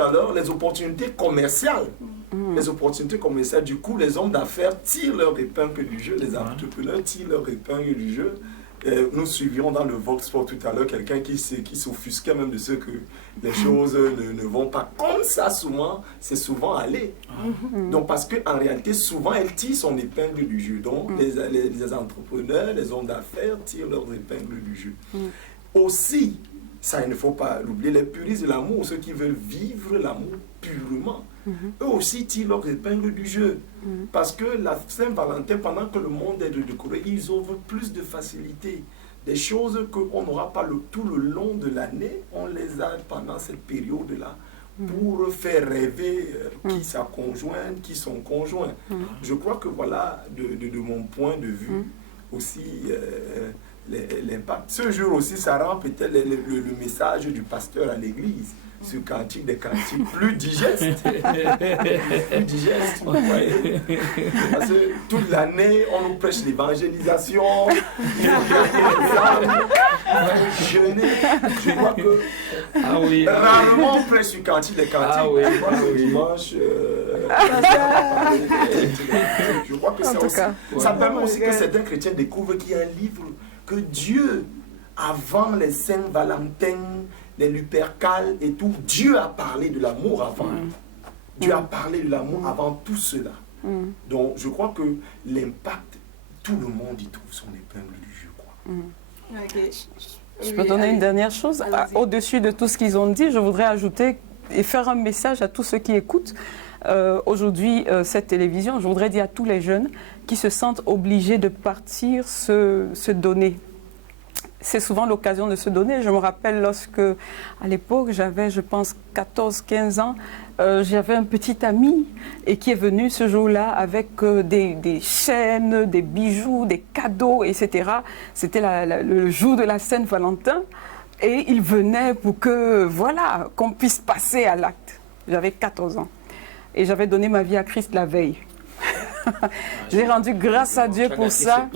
à l'heure, les opportunités commerciales. Les opportunités commerciales, du coup, les hommes d'affaires tirent leur épingle du jeu, les entrepreneurs tirent leur épingle du jeu. Nous suivions dans le Vox Sport tout à l'heure quelqu'un qui s'offusquait même de ce que les choses ne vont pas. Comme ça, c'est souvent allé. Donc, parce qu'en réalité, souvent, elle tire son épingle du jeu. Donc, les entrepreneurs, les hommes d'affaires tirent leurs épingles du jeu. Aussi, ça, il ne faut pas l'oublier, les puristes de l'amour, ceux qui veulent vivre l'amour purement, eux aussi tirent leur épingle du jeu. Parce que la Saint-Valentin, pendant que le monde est redécoré, ils ouvrent plus de facilité. Des choses qu'on n'aura pas tout le long de l'année, on les a pendant cette période-là pour faire rêver qui sa conjointe, qui son conjoint. Je crois que voilà, de mon point de vue, aussi l'impact. Ce jour aussi, ça rend peut-être le message du pasteur à l'église. Ce cantique des cantiques plus digeste. Plus digeste, vous voyez. Parce que toute l'année, on nous prêche l'évangélisation, jeûner. Je crois que rarement on prêche ce cantique des cantiques. Dimanche, je crois que c'est aussi. Ça permet aussi que certains chrétiens découvrent qu'il y a un livre que Dieu, avant les Saint-Valentin, les Lupercales et tout, Dieu a parlé de l'amour avant. Dieu a parlé de l'amour avant tout cela. Donc, je crois que l'impact, tout le monde y trouve son épingle du jeu, quoi. Je peux donner une dernière chose. Au-dessus de tout ce qu'ils ont dit, je voudrais ajouter et faire un message à tous ceux qui écoutent aujourd'hui cette télévision. Je voudrais dire à tous les jeunes qui se sentent obligés de partir se donner. C'est souvent l'occasion de se donner. Je me rappelle lorsque, à l'époque, j'avais, je pense, 14-15 ans, j'avais un petit ami et qui est venu ce jour-là avec des chaînes, des bijoux, des cadeaux, etc. C'était le jour de la Saint-Valentin et il venait pour que, voilà, qu'on puisse passer à l'acte. J'avais 14 ans et j'avais donné ma vie à Christ la veille. J'ai rendu grâce à Dieu pour ça.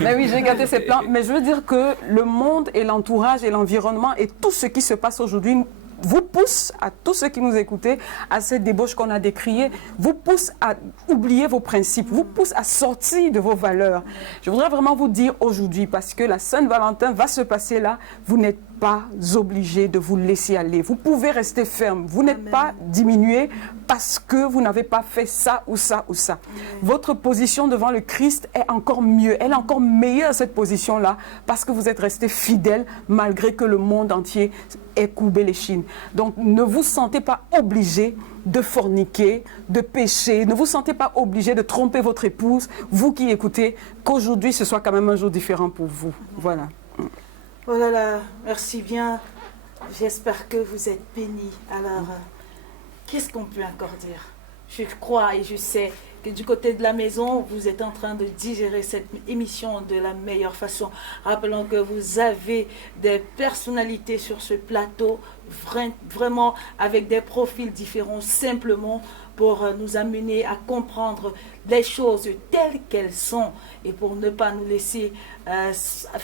Mais oui, j'ai gâté ses plans. Mais je veux dire que le monde et l'entourage et l'environnement et tout ce qui se passe aujourd'hui vous pousse, à tous ceux qui nous écoutez, à cette débauche qu'on a décriée, vous pousse à oublier vos principes, vous pousse à sortir de vos valeurs. Je voudrais vraiment vous dire aujourd'hui, parce que la Saint-Valentin va se passer là, vous n'êtes pas obligé de vous laisser aller. Vous pouvez rester ferme. Vous n'êtes pas diminué parce que vous n'avez pas fait ça ou ça ou ça. Votre position devant le Christ est encore mieux. Elle est encore meilleure, cette position-là, parce que vous êtes resté fidèle malgré que le monde entier ait courbé les chines. Donc, ne vous sentez pas obligé de forniquer, de pécher. Ne vous sentez pas obligé de tromper votre épouse. Vous qui écoutez, qu'aujourd'hui, ce soit quand même un jour différent pour vous. Voilà. Oh là là, merci bien. J'espère que vous êtes bénis. Alors, qu'est-ce qu'on peut encore dire? Je crois et je sais que du côté de la maison, vous êtes en train de digérer cette émission de la meilleure façon. Rappelons que vous avez des personnalités sur ce plateau, vraiment avec des profils différents, simplement pour nous amener à comprendre les choses telles qu'elles sont et pour ne pas nous laisser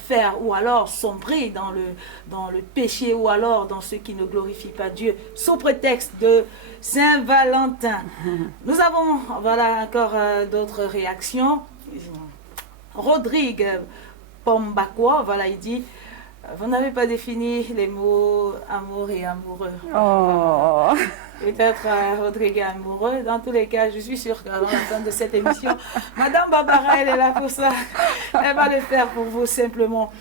faire ou alors sombrer dans le péché ou alors dans ce qui ne glorifie pas Dieu sous prétexte de Saint-Valentin. Nous avons voilà encore d'autres réactions. Rodrigue Pombakwa, voilà, il dit: vous n'avez pas défini les mots amour et amoureux. Oh. Peut-être Rodrigue amoureux. Dans tous les cas, je suis sûre qu'à la fin de cette émission, Madame Barbara, elle est là pour ça. Elle va le faire pour vous simplement.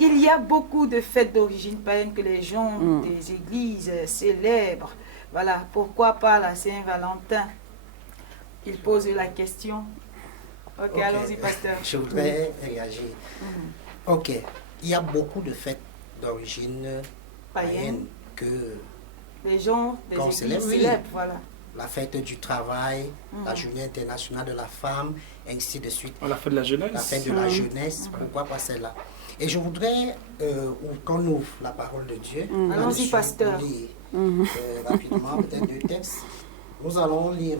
Il y a beaucoup de fêtes d'origine païenne que les gens des églises célèbrent. Voilà, pourquoi pas la Saint-Valentin? Il pose la question. Ok, allons-y, pasteur. Je voudrais réagir. Ok, il y a beaucoup de fêtes d'origine païenne que les gens des églises célèbrent, voilà. La fête du travail, la journée internationale de la femme, ainsi de suite. La fête de la jeunesse. La fête de la jeunesse, pourquoi pas celle-là? Et je voudrais qu'on ouvre la parole de Dieu. Allons-y, pasteur. Rapidement, peut-être deux textes. Nous allons lire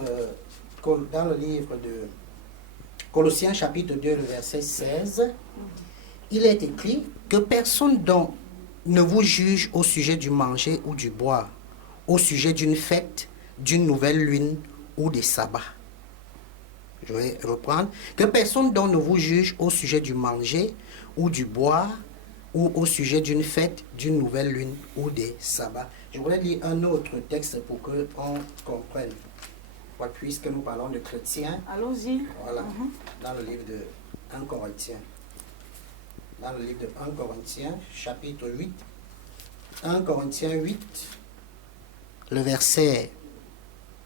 dans le livre de Colossiens chapitre 2, le verset 16. Il est écrit que personne ne vous juge au sujet du manger ou du boire, au sujet d'une fête, d'une nouvelle lune ou des sabbats. Je vais reprendre. Que personne ne vous juge au sujet du manger ou du boire, ou au sujet d'une fête, d'une nouvelle lune ou des sabbats. Je voudrais lire un autre texte pour qu'on comprenne. Voilà, puisque nous parlons de chrétiens. Allons-y. Voilà, dans le livre de 1 Corinthiens. Dans le livre de 1 Corinthiens, chapitre 8. 1 Corinthiens 8, le verset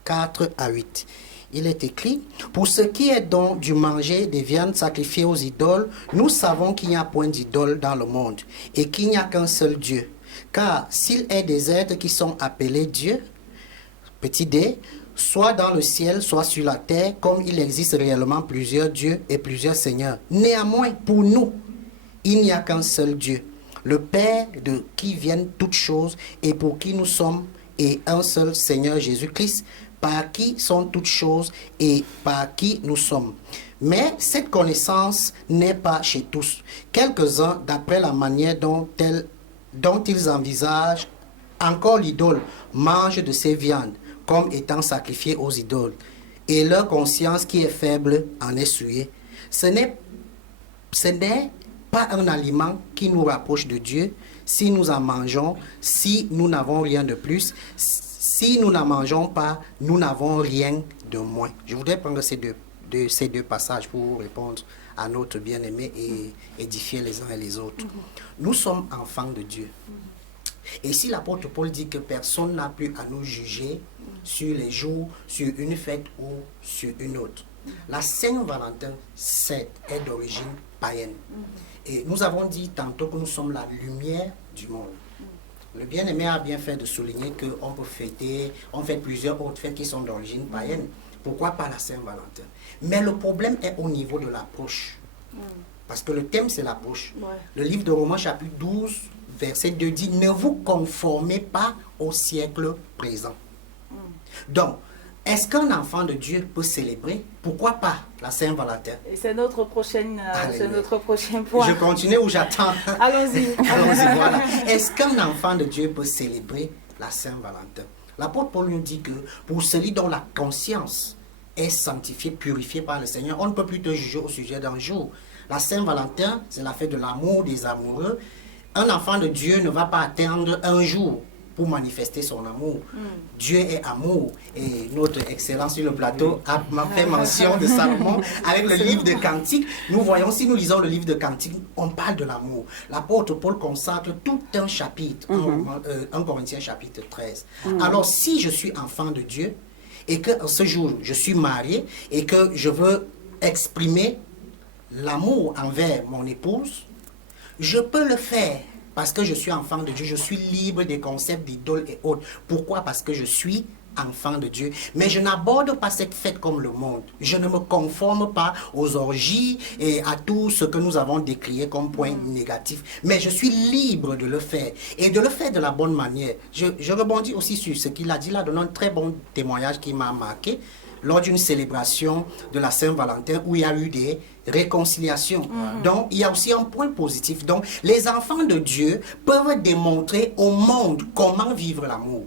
4 à 8. Il est écrit: pour ce qui est donc du manger des viandes sacrifiées aux idoles, nous savons qu'il n'y a point d'idole dans le monde et qu'il n'y a qu'un seul Dieu. Car s'il est des êtres qui sont appelés Dieu, petit d, soit dans le ciel, soit sur la terre, comme il existe réellement plusieurs dieux et plusieurs seigneurs. Néanmoins, pour nous, il n'y a qu'un seul Dieu, le Père de qui viennent toutes choses et pour qui nous sommes, et un seul Seigneur Jésus-Christ, par qui sont toutes choses et par qui nous sommes. Mais cette connaissance n'est pas chez tous. Quelques-uns, d'après la manière dont ils envisagent encore l'idole, mangent de ces viandes comme étant sacrifiées aux idoles, et leur conscience qui est faible en est souillée. Ce n'est pas un aliment qui nous rapproche de Dieu si nous en mangeons, si nous n'avons rien de plus. Si nous n'en mangeons pas, nous n'avons rien de moins. Je voudrais prendre ces deux passages pour répondre à notre bien-aimé et édifier les uns et les autres. Nous sommes enfants de Dieu. Et si l'apôtre Paul dit que personne n'a plus à nous juger sur les jours, sur une fête ou sur une autre, la Saint-Valentin est d'origine païenne. Et nous avons dit tantôt que nous sommes la lumière du monde. Le bien-aimé a bien fait de souligner qu'on peut fêter, on fait plusieurs autres fêtes qui sont d'origine païenne. Pourquoi pas la Saint-Valentin? Mais le problème est au niveau de l'approche. Parce que le thème, c'est l'approche. Le livre de Romains, chapitre 12, verset 2 dit: ne vous conformez pas au siècle présent. Donc, est-ce qu'un enfant de Dieu peut célébrer? Pourquoi pas la Saint-Valentin? Et c'est notre prochain point. Je continue ou j'attends? Allons-y. Allons-y, voilà. Est-ce qu'un enfant de Dieu peut célébrer la Saint-Valentin? L'apôtre Paul nous dit que pour celui dont la conscience est sanctifiée, purifiée par le Seigneur, on ne peut plus te juger au sujet d'un jour. La Saint-Valentin, c'est la fête de l'amour des amoureux. un enfant de Dieu ne va pas attendre un jour pour manifester son amour. Dieu est amour. Et notre excellence sur le plateau m'a fait mention de Salomon avec le livre de Cantiques. Nous voyons, si nous lisons le livre de Cantiques, on parle de l'amour. L'apôtre Paul consacre tout un chapitre, 1 Corinthiens chapitre 13. Alors, si je suis enfant de Dieu, et que ce jour, je suis marié, et que je veux exprimer l'amour envers mon épouse, je peux le faire. Parce que je suis enfant de Dieu, je suis libre des concepts d'idoles et autres. Pourquoi? Parce que je suis enfant de Dieu. Mais je n'aborde pas cette fête comme le monde. Je ne me conforme pas aux orgies et à tout ce que nous avons décrié comme point négatif. Mais je suis libre de le faire. Et de le faire de la bonne manière. Je rebondis aussi sur ce qu'il a dit là, donnant un très bon témoignage qui m'a marqué. Lors d'une célébration de la Saint-Valentin où il y a eu des réconciliations. Donc, il y a aussi un point positif. Donc, les enfants de Dieu peuvent démontrer au monde comment vivre l'amour.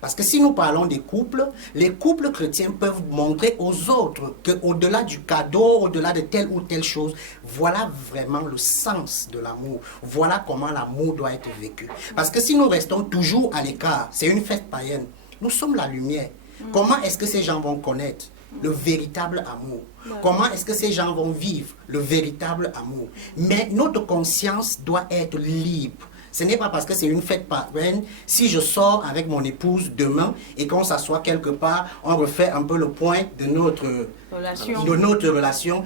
Parce que si nous parlons des couples, les couples chrétiens peuvent montrer aux autres qu'au-delà du cadeau, au-delà de telle ou telle chose, voilà vraiment le sens de l'amour. Voilà comment l'amour doit être vécu. Parce que si nous restons toujours à l'écart, c'est une fête païenne. Nous sommes la lumière. Comment est-ce que ces gens vont connaître le véritable amour? Comment est-ce que ces gens vont vivre le véritable amour? Mais notre conscience doit être libre. Ce n'est pas parce que c'est une fête païenne, si je sors avec mon épouse demain et qu'on s'assoit quelque part, on refait un peu le point de notre relation.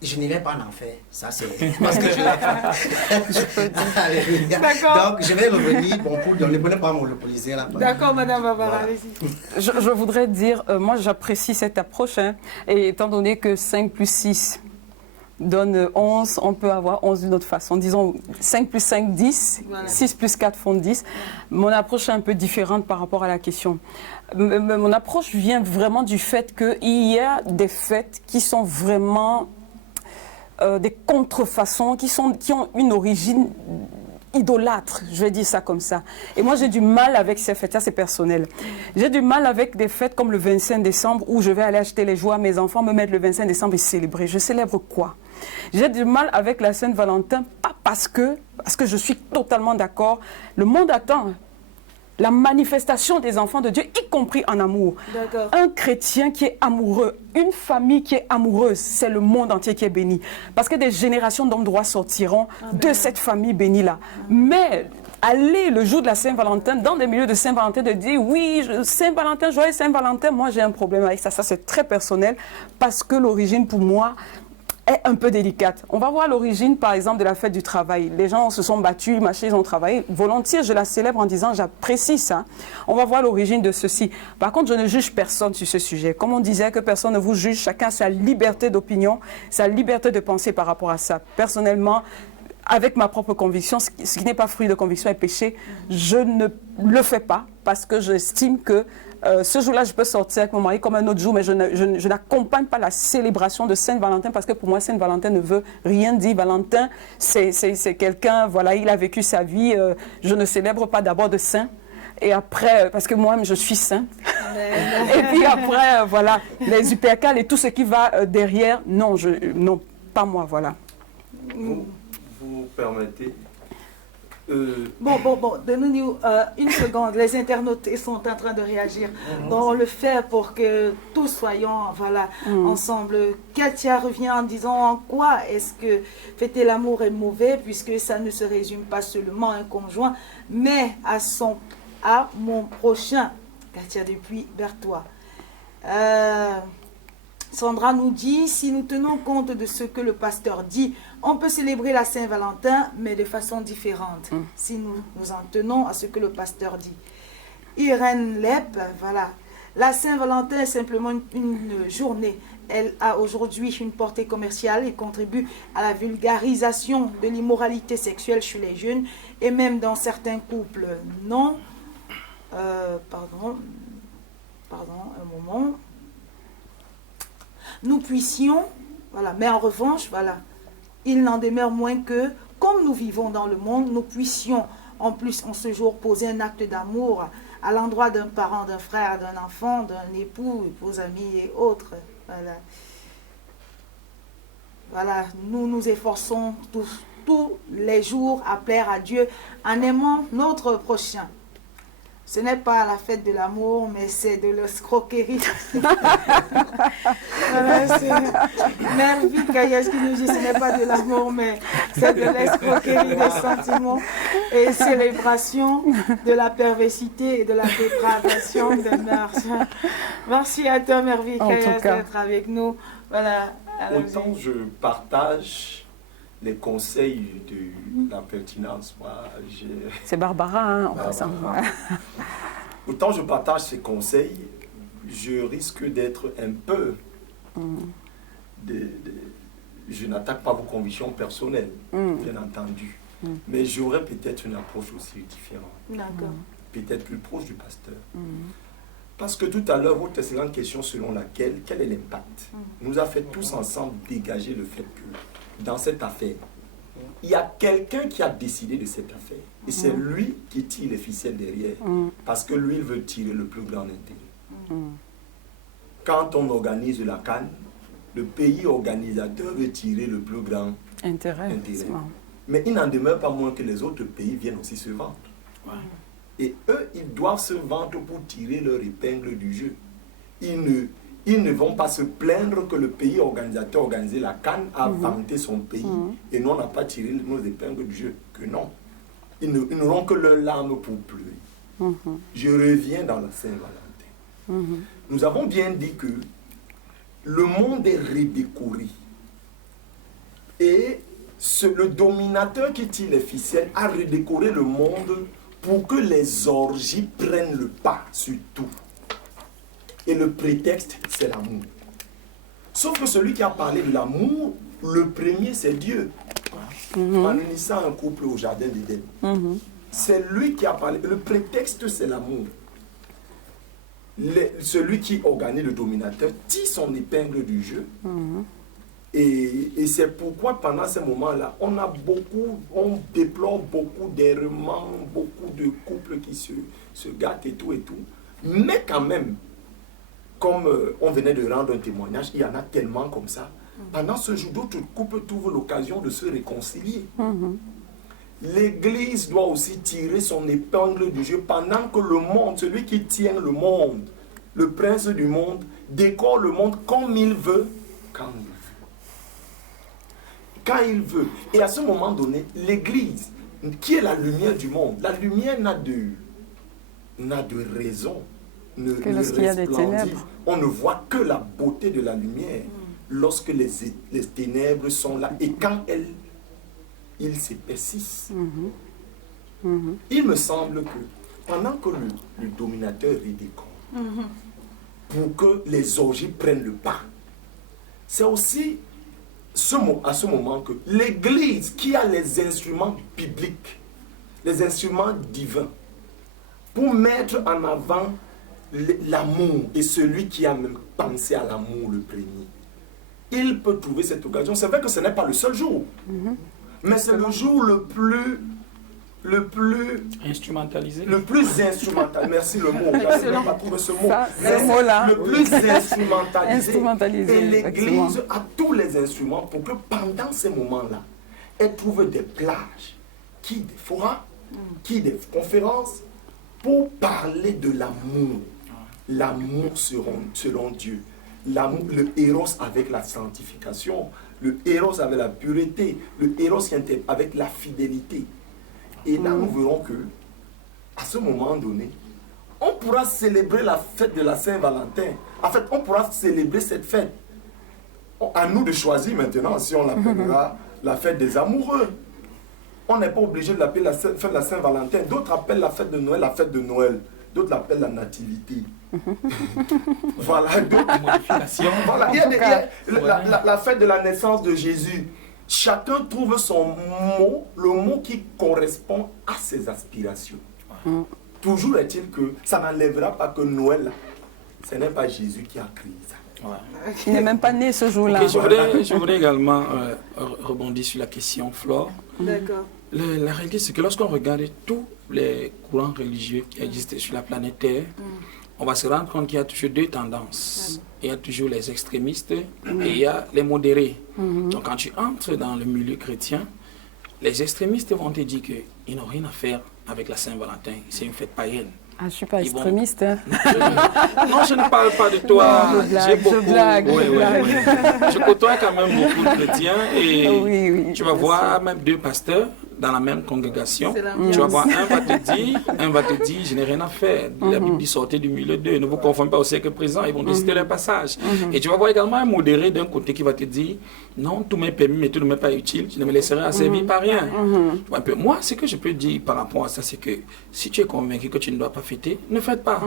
Je n'irai pas en enfer. Ça, c'est parce que je l'ai pas. Alléluia. Donc, je vais revenir. Bon, pour ne pas monopoliser la parole. D'accord, Madame Barbara, Voilà. allez-y. Je voudrais dire, moi j'apprécie cette approche, hein, et étant donné que 5 plus 6 donne 11, on peut avoir 11 d'une autre façon. Disons 5 plus 5, 10, Voilà. 6 plus 4 font 10. Mon approche est un peu différente par rapport à la question. Mon approche vient vraiment du fait qu'il y a des fêtes qui sont vraiment des contrefaçons, qui ont une origine idolâtre, je vais dire ça comme ça. Et moi, j'ai du mal avec ces fêtes, ça c'est personnel. J'ai du mal avec des fêtes comme le 25 décembre où je vais aller acheter les jouets à mes enfants, me mettre le 25 décembre et célébrer. Je célèbre quoi? J'ai du mal avec la Saint-Valentin, pas parce que je suis totalement d'accord. Le monde attend la manifestation des enfants de Dieu, y compris en amour. Un chrétien qui est amoureux, une famille qui est amoureuse, c'est le monde entier qui est béni. Parce que des générations d'hommes droits sortiront de cette famille bénie-là. Mais aller le jour de la Saint-Valentin, dans des milieux de Saint-Valentin, de dire oui, Saint-Valentin, joyeux Saint-Valentin, moi j'ai un problème avec ça. Ça c'est très personnel parce que l'origine pour moi est un peu délicate. On va voir l'origine, par exemple, de la fête du travail. Les gens se sont battus, ils ont travaillé. Volontiers, je la célèbre en disant, j'apprécie ça. On va voir l'origine de ceci. Par contre, je ne juge personne sur ce sujet. Comme on disait que personne ne vous juge, chacun a sa liberté d'opinion, sa liberté de penser par rapport à ça. Personnellement, avec ma propre conviction, ce qui n'est pas fruit de conviction est péché, je ne le fais pas parce que j'estime que ce jour-là, je peux sortir avec mon mari comme un autre jour, mais je n'accompagne pas la célébration de Saint-Valentin parce que pour moi, Saint-Valentin ne veut rien dire. Valentin, c'est quelqu'un, voilà, il a vécu sa vie. Je ne célèbre pas d'abord de saint. Et après, parce que moi-même, je suis sainte. Et puis après, voilà, les hypercales et tout ce qui va derrière, non, pas moi, voilà. Vous permettez Bon, donnez-nous une seconde. Les internautes sont en train de réagir. Donc, on le fait pour que tous soyons ensemble. Katia revient en disant en quoi est-ce que fêter l'amour est mauvais, puisque ça ne se résume pas seulement à un conjoint, mais à mon prochain. Katia depuis Berthois. Sandra nous dit, si nous tenons compte de ce que le pasteur dit, on peut célébrer la Saint-Valentin, mais de façon différente, si nous en tenons à ce que le pasteur dit. Irène Lep, voilà. La Saint-Valentin est simplement une journée. Elle a aujourd'hui une portée commerciale et contribue à la vulgarisation de l'immoralité sexuelle chez les jeunes et même dans certains couples. Non. Pardon, un moment. Nous puissions, voilà, mais en revanche, voilà, il n'en demeure moins que, comme nous vivons dans le monde, nous puissions, en plus, en ce jour, poser un acte d'amour à l'endroit d'un parent, d'un frère, d'un enfant, d'un époux, épouse, amis et autres. Voilà. Voilà, nous nous efforçons tous les jours à plaire à Dieu en aimant notre prochain. Ce n'est pas la fête de l'amour, mais c'est de l'escroquerie. Voilà, c'est Mère Vicayes qui nous dit ce n'est pas de l'amour, mais c'est de l'escroquerie des sentiments et célébration de la perversité et de la dépravation des mœurs. Merci à toi, Mère Vicayes, d'être avec nous. Voilà. Autant je partage les conseils de la pertinence. C'est Barbara, hein, en passant. Autant je partage ces conseils, je risque d'être un peu... je n'attaque pas vos convictions personnelles, bien entendu. Mais j'aurais peut-être une approche aussi différente. D'accord. Peut-être plus proche du pasteur. Parce que tout à l'heure, votre excellente question selon laquelle, quel est l'impact, nous a fait tous ensemble dégager le fait que dans cette affaire, il y a quelqu'un qui a décidé de cette affaire. Et c'est lui qui tire les ficelles derrière. Parce que lui, il veut tirer le plus grand intérêt. Quand on organise la CAN, le pays organisateur veut tirer le plus grand intérêt. Mais il n'en demeure pas moins que les autres pays viennent aussi se vendre. Et eux, ils doivent se vendre pour tirer leur épingle du jeu. Ils ne vont pas se plaindre que le pays organisateur organisé la CAN a vanté son pays et nous, on n'a pas tiré nos épingles du jeu. Que non. Ils n'auront que leurs larmes pour pleurer. Je reviens dans la Saint-Valentin. Nous avons bien dit que le monde est redécoré. Et le dominateur qui tire les ficelles a redécoré le monde pour que les orgies prennent le pas sur tout. Et le prétexte, c'est l'amour. Sauf que celui qui a parlé de l'amour, le premier, c'est Dieu. En unissant un couple au jardin d'Éden. C'est lui qui a parlé. Le prétexte, c'est l'amour. Celui qui organise le dominateur tire son épingle du jeu. Et c'est pourquoi pendant ces moments-là, on déplore beaucoup d'errements, beaucoup de couples qui se gâtent et tout. Mais quand même, comme on venait de rendre un témoignage, il y en a tellement comme ça. Pendant ce jour, d'autres couples trouvent l'occasion de se réconcilier. L'Église doit aussi tirer son épingle du jeu pendant que le monde, celui qui tient le monde, le prince du monde, décore le monde comme il veut, quand il veut. Quand il veut. Et à ce moment donné, l'Église, qui est la lumière du monde, la lumière n'a de raison. Que lorsqu'il y a des ténèbres. On ne voit que la beauté de la lumière lorsque les ténèbres sont là et quand ils s'épaississent. Il me semble que pendant que le dominateur redécore, pour que les orgies prennent le pas, c'est aussi à ce moment que l'Église qui a les instruments bibliques, les instruments divins, pour mettre en avant l'amour et celui qui a même pensé à l'amour le premier, il peut trouver cette occasion. C'est vrai que ce n'est pas le seul jour, mais c'est le jour le plus instrumentalisé. Le plus instrumental, merci le mot, je n'ai pas trouvé ce mot. Le plus instrumentalisé. Et l'Église a tous les instruments pour que pendant ces moments-là, elle trouve des plages, qui des forats, qui des conférences, pour parler de l'amour. L'amour selon Dieu. L'amour, le héros avec la sanctification, le héros avec la pureté, le héros avec la fidélité. Et là, nous verrons que, à ce moment donné, on pourra célébrer la fête de la Saint-Valentin. En fait, on pourra célébrer cette fête. À nous de choisir maintenant si on l'appellera la fête des amoureux. On n'est pas obligé de l'appeler la fête de la Saint-Valentin. D'autres appellent la fête de Noël la fête de Noël. D'autres l'appellent la nativité. Voilà, d'autres modifications. Voilà. Il y a la fête de la naissance de Jésus. Chacun trouve son mot, le mot qui correspond à ses aspirations. Toujours est-il que ça n'enlèvera pas que Noël, ce n'est pas Jésus qui a créé ça. Il n'est même pas né ce jour-là. Okay, je voudrais également rebondir sur la question, Flore. D'accord. La réalité, c'est que lorsqu'on regarde tous les courants religieux qui existent sur la planète Terre, on va se rendre compte qu'il y a toujours deux tendances. Il y a toujours les extrémistes et il y a les modérés. Donc quand tu entres dans le milieu chrétien, Les extrémistes vont te dire qu'ils n'ont rien à faire avec la Saint-Valentin. C'est une fête païenne. Ah, je ne suis pas Ils vont- extrémiste. Hein. Non, je ne parle pas de toi. Non, je blague. Oui, oui. Je côtoie quand même beaucoup de chrétiens et Oui, oui, tu vas bien voir même deux pasteurs dans la même congrégation. C'est l'ambiance. Tu vas voir, un va te dire, je n'ai rien à faire. La Bible dit sortez du milieu d'eux. Ne vous confondez pas au siècle présent. Ils vont décider leur passage. Et tu vas voir également un modéré d'un côté qui va te dire, non, tout m'est permis, mais tout ne m'est pas utile. Je ne me laisserai asservir par rien. Tu vois un peu. Moi, ce que je peux dire par rapport à ça, c'est que si tu es convaincu que tu ne dois pas fêter, ne fête pas.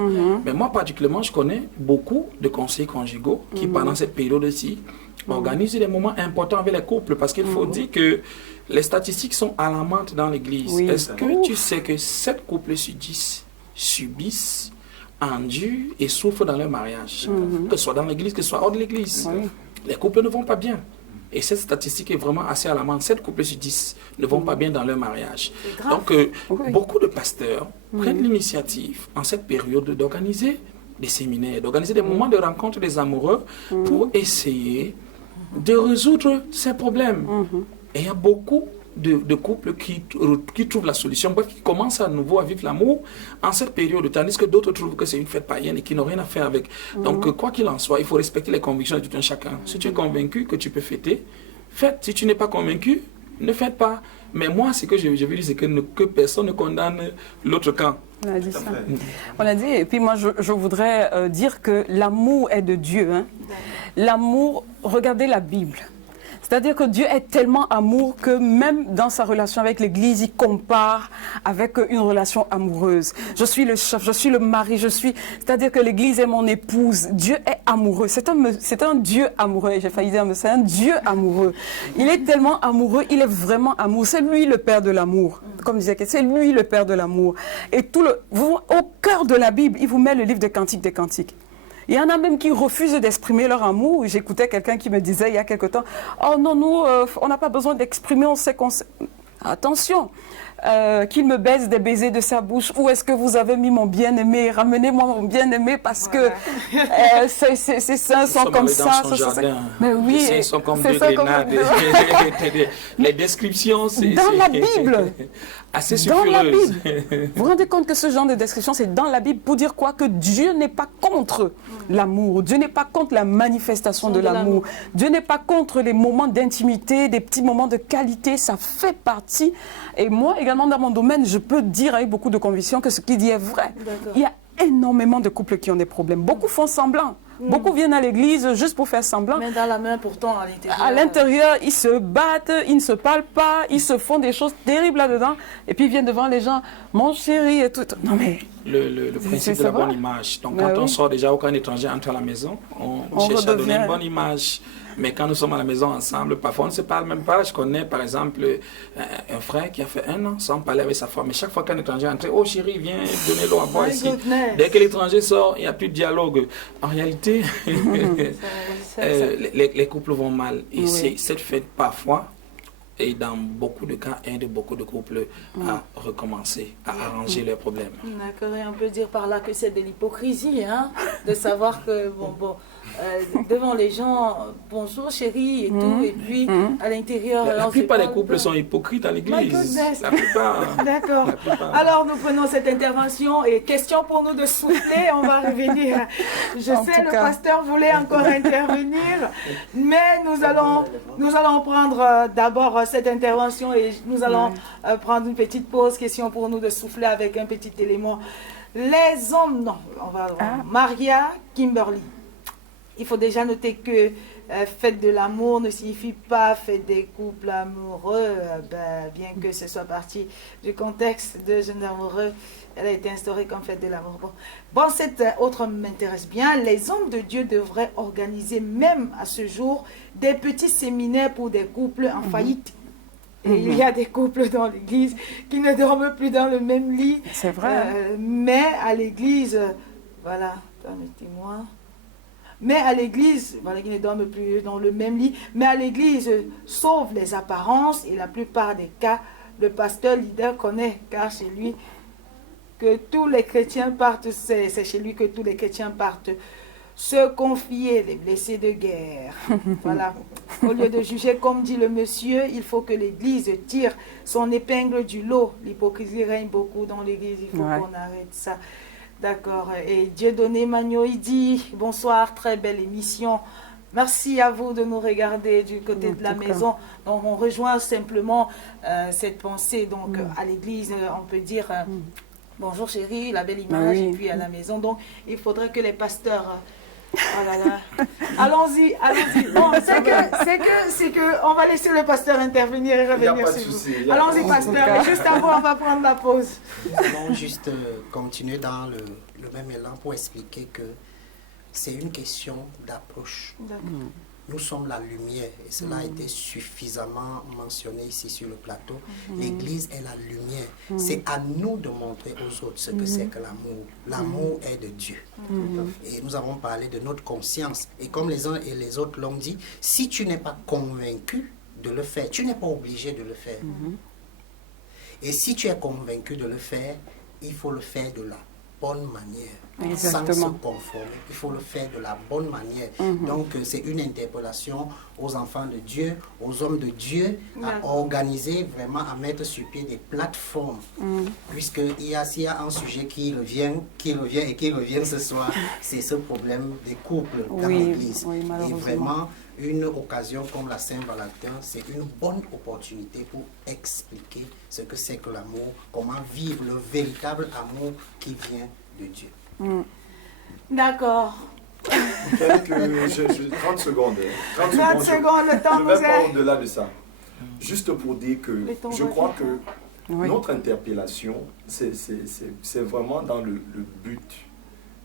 Mais moi, particulièrement, je connais beaucoup de conseillers conjugaux qui, pendant cette période-ci, organisent des moments importants avec les couples. Parce qu'il faut dire que les statistiques sont alarmantes dans l'Église. Oui. Est-ce que tu sais que 7 couples sur 10 subissent, endurent et souffrent dans leur mariage, que ce soit dans l'Église, que ce soit hors de l'Église? Oui. Les couples ne vont pas bien. Et cette statistique est vraiment assez alarmante. 7 couples sur 10 ne vont pas bien dans leur mariage. Donc, beaucoup de pasteurs prennent l'initiative en cette période d'organiser des séminaires, d'organiser des moments de rencontre des amoureux pour essayer de résoudre ces problèmes. Et il y a beaucoup de couples qui trouvent la solution, qui commencent à nouveau à vivre l'amour en cette période, tandis que d'autres trouvent que c'est une fête païenne et qui n'ont rien à faire avec. Donc, quoi qu'il en soit, il faut respecter les convictions de tout un chacun. Si tu es convaincu que tu peux fêter, fête. Si tu n'es pas convaincu, ne fête pas. Mais moi, ce que je veux dire, c'est que personne ne condamne l'autre camp. On a dit ça. On a dit, et puis moi je voudrais dire que l'amour est de Dieu. Hein. L'amour, regardez la Bible. C'est-à-dire que Dieu est tellement amour que même dans sa relation avec l'Église, il compare avec une relation amoureuse. Je suis le chef, je suis le mari, c'est-à-dire que l'Église est mon épouse. Dieu est amoureux. C'est un Dieu amoureux. J'ai failli dire, mais c'est un Dieu amoureux. Il est tellement amoureux, il est vraiment amoureux. C'est lui le Père de l'amour. Comme disait, c'est lui le Père de l'amour. Et au cœur de la Bible, il vous met le livre des Cantiques des Cantiques. Il y en a même qui refusent d'exprimer leur amour. J'écoutais quelqu'un qui me disait il y a quelque temps, « Oh non, nous, on n'a pas besoin d'exprimer, on sait qu'on sait... » Attention, qu'il me baise des baisers de sa bouche. Où est-ce que vous avez mis mon bien-aimé? Ramenez-moi mon bien-aimé parce que ces seins sont comme ça. Mais oui, les seins sont comme des grenades. Les descriptions, c'est... Dans la Bible. Assez sulfureuse. Vous vous rendez compte que ce genre de description, c'est dans la Bible pour dire quoi? Que Dieu n'est pas contre l'amour. Dieu n'est pas contre la manifestation de l'amour. Dieu n'est pas contre les moments d'intimité, des petits moments de qualité. Ça fait partie. Et moi, également, dans mon domaine, je peux dire avec beaucoup de conviction que ce qu'il dit est vrai. Il y a énormément de couples qui ont des problèmes. Beaucoup font semblant. Beaucoup viennent à l'église juste pour faire semblant. Mais dans la main, pourtant, à l'intérieur. À l'intérieur, ils se battent, ils ne se parlent pas, ils se font des choses terribles là-dedans. Et puis ils viennent devant les gens, mon chéri et tout. Non mais... Le principe de la bonne image. Donc quand on sort déjà, aucun étranger entre à la maison, on cherche à donner une bonne image. Mais quand nous sommes à la maison ensemble, parfois on ne se parle même pas. Je connais par exemple un frère qui a fait 1 an sans parler avec sa femme. Mais chaque fois qu'un étranger entre, oh chérie, viens donner l'eau à boire ici. Dès que l'étranger sort, il n'y a plus de dialogue. En réalité, les couples vont mal. Et c'est cette fête parfois, et dans beaucoup de cas, aide beaucoup de couples à recommencer, à arranger leurs problèmes. D'accord, et on peut dire par là que c'est de l'hypocrisie, hein, de savoir que, devant les gens, bonjour chérie et tout, et puis à l'intérieur... La plupart des couples sont hypocrites à l'église. La plupart. D'accord. Alors nous prenons cette intervention et question pour nous de souffler, on va revenir. Je sais, le pasteur voulait encore intervenir, mais nous allons prendre d'abord cette intervention et nous allons prendre une petite pause, question pour nous de souffler avec un petit élément. Les hommes, non, on va voir. Maria Kimberly. Il faut déjà noter que fête de l'amour ne signifie pas fête des couples amoureux, bien que ce soit partie du contexte de jeunes amoureux, elle a été instaurée comme fête de l'amour. Bon, cette autre m'intéresse bien. Les hommes de Dieu devraient organiser même à ce jour des petits séminaires pour des couples en faillite. Et il y a des couples dans l'église qui ne dorment plus dans le même lit. C'est vrai. Mais à l'église, voilà, permettez-moi. Mais à l'église, voilà, qui ne dorment plus dans le même lit, mais à l'église, sauf les apparences, et la plupart des cas, le pasteur leader connaît, car c'est lui que tous les chrétiens partent, c'est chez lui que tous les chrétiens partent. Se confier les blessés de guerre. Voilà. Au lieu de juger, comme dit le monsieur, il faut que l'Église tire son épingle du lot. L'hypocrisie règne beaucoup dans l'Église. Il faut qu'on arrête ça. D'accord. Et Dieudonné Magno, il dit bonsoir, très belle émission. Merci à vous de nous regarder du côté de la maison. Donc, on rejoint simplement cette pensée. Donc, à l'église, on peut dire bonjour chérie, la belle image, et puis à la maison. Donc, il faudrait que les pasteurs. Oh là là. Allons-y, allons-y. Bon, c'est que on va laisser le pasteur intervenir et revenir sur vous. Allons-y, pasteur. Mais juste avant, on va prendre la pause. Nous allons juste continuer dans le même élan pour expliquer que c'est une question d'approche. Nous sommes la lumière et cela a été suffisamment mentionné ici sur le plateau. L'Église est la lumière. C'est à nous de montrer aux autres ce que c'est que l'amour. L'amour est de Dieu. Et nous avons parlé de notre conscience. Et comme les uns et les autres l'ont dit, si tu n'es pas convaincu de le faire, tu n'es pas obligé de le faire. Et si tu es convaincu de le faire, il faut le faire de la bonne manière, sans se conformer. Il faut le faire de la bonne manière. Donc, c'est une interpellation aux enfants de Dieu, aux hommes de Dieu, à organiser, vraiment à mettre sur pied des plateformes. Puisqu'il y a un sujet qui revient ce soir, c'est ce problème des couples dans l'Église. Et vraiment, une occasion comme la Saint-Valentin, c'est une bonne opportunité pour expliquer ce que c'est que l'amour, comment vivre le véritable amour qui vient de Dieu. D'accord. 30 secondes. 30 secondes, le temps je nous vais pas est... au-delà de ça. Juste pour dire que je crois que notre interpellation, c'est vraiment dans le but